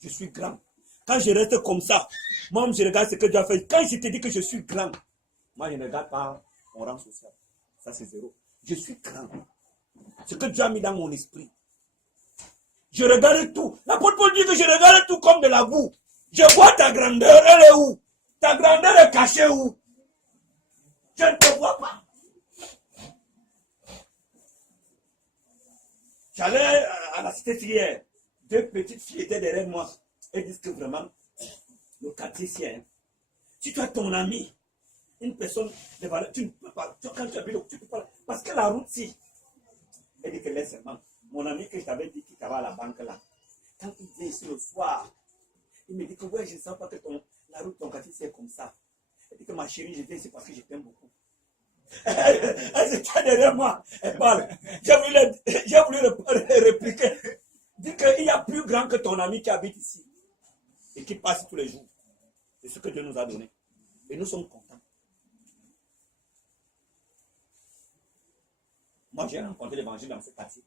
Je suis grand. Quand je reste comme ça, moi je regarde ce que Dieu a fait. Quand je te dis que je suis grand, moi je ne regarde pas mon rang social. Ça c'est zéro. Je suis grand. Ce que Dieu a mis dans mon esprit. Je regarde tout. L'apôtre Paul dit que je regarde tout comme de la boue. Je vois ta grandeur, elle est où? Ta grandeur est cachée où? Je ne te vois pas. J'allais à la cité hier. Deux petites filles étaient derrière moi. Elles disent que vraiment, le quartier ici, hein, si tu as ton ami, une personne de valeur, tu ne peux pas, quand tu habites, tu ne peux pas, parce que la route, si, elle dit que laisse seulement. Mon ami que je t'avais dit qui travaille à la banque là, quand il vient ici le soir, il me dit que ouais, je ne sens pas que la route de ton quartier c'est comme ça. Elle dit que ma chérie, je viens ici parce que je t'aime beaucoup. Elle se tient derrière moi, elle parle. J'ai voulu répliquer. Dis qu'il y a plus grand que ton ami qui habite ici et qui passe tous les jours. C'est ce que Dieu nous a donné. Et nous sommes contents. Moi, j'ai rencontré l'évangile dans ce quartier.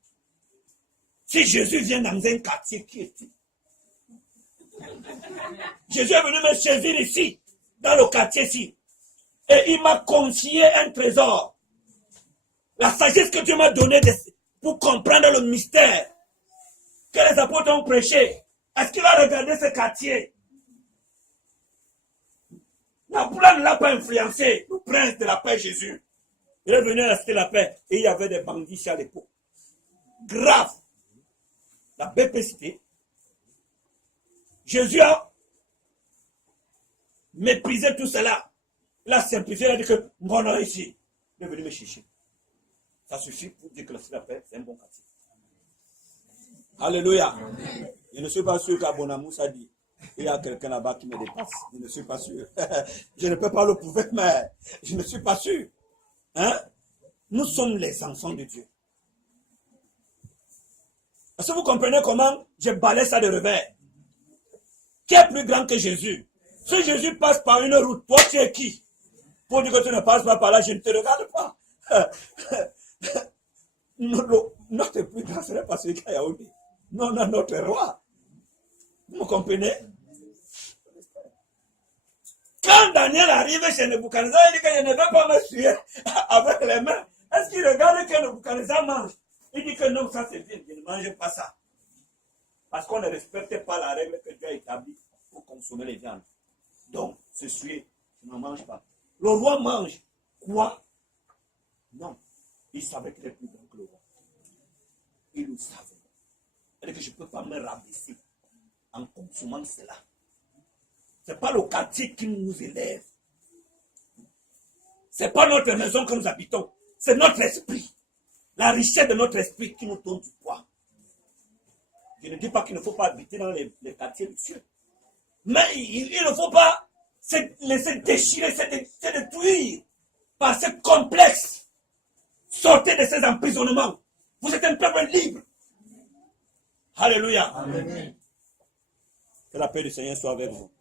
Si Jésus vient dans un quartier, qui est-il? Jésus est venu me saisir ici, dans le quartier-ci. Et il m'a confié un trésor. La sagesse que Dieu m'a donnée pour comprendre le mystère que les apôtres ont prêché. Est-ce qu'il a regardé ce quartier? La poule ne l'a pas influencé. Le prince de la paix, Jésus. Il est venu à la cité de la paix et il y avait des bandits à l'époque. Grave. La BPCité. Jésus a méprisé tout cela. Il a simplifié, il a dit que mon nom est ici. Il est venu me chercher. Ça suffit pour dire que la cité de la paix, c'est un bon quartier. Alléluia. Amen. Je ne suis pas sûr qu'à Bonamous a dit, il y a quelqu'un là-bas qui me dépasse. Je ne suis pas sûr. Je ne peux pas le prouver, mais je ne suis pas sûr. Hein? Nous sommes les enfants de Dieu. Est-ce que vous comprenez comment je balaie ça de revers? Qui est plus grand que Jésus? Si Jésus passe par une route, toi tu es qui? Pour dire que tu ne passes pas par là, je ne te regarde pas. Notre plus grand, ce n'est pas celui qui a Yaoundé. Non, notre roi. Vous me comprenez? Quand Daniel arrive chez Nebuchadnezzar, il dit que je ne veux pas me suer avec les mains. Est-ce qu'il regarde que Nebuchadnezzar mange? Il dit que non, ça c'est bien, je ne mange pas ça. Parce qu'on ne respecte pas la règle que Dieu a établie pour consommer les viandes. Donc, se suer, je ne mange pas. Le roi mange quoi? Non. Il savait qu'il est plus grand que le roi. Il le savait. Et que je ne peux pas me rabaisser en consommant cela. Ce n'est pas le quartier qui nous élève. Ce n'est pas notre maison que nous habitons. C'est notre esprit. La richesse de notre esprit qui nous donne du poids. Je ne dis pas qu'il ne faut pas habiter dans les quartiers luxueux. Mais il ne faut pas se laisser déchirer, se détruire par ce complexe. Sortez de ces emprisonnements. Vous êtes un peuple libre. Alléluia. Amen. Que la paix du Seigneur soit avec vous.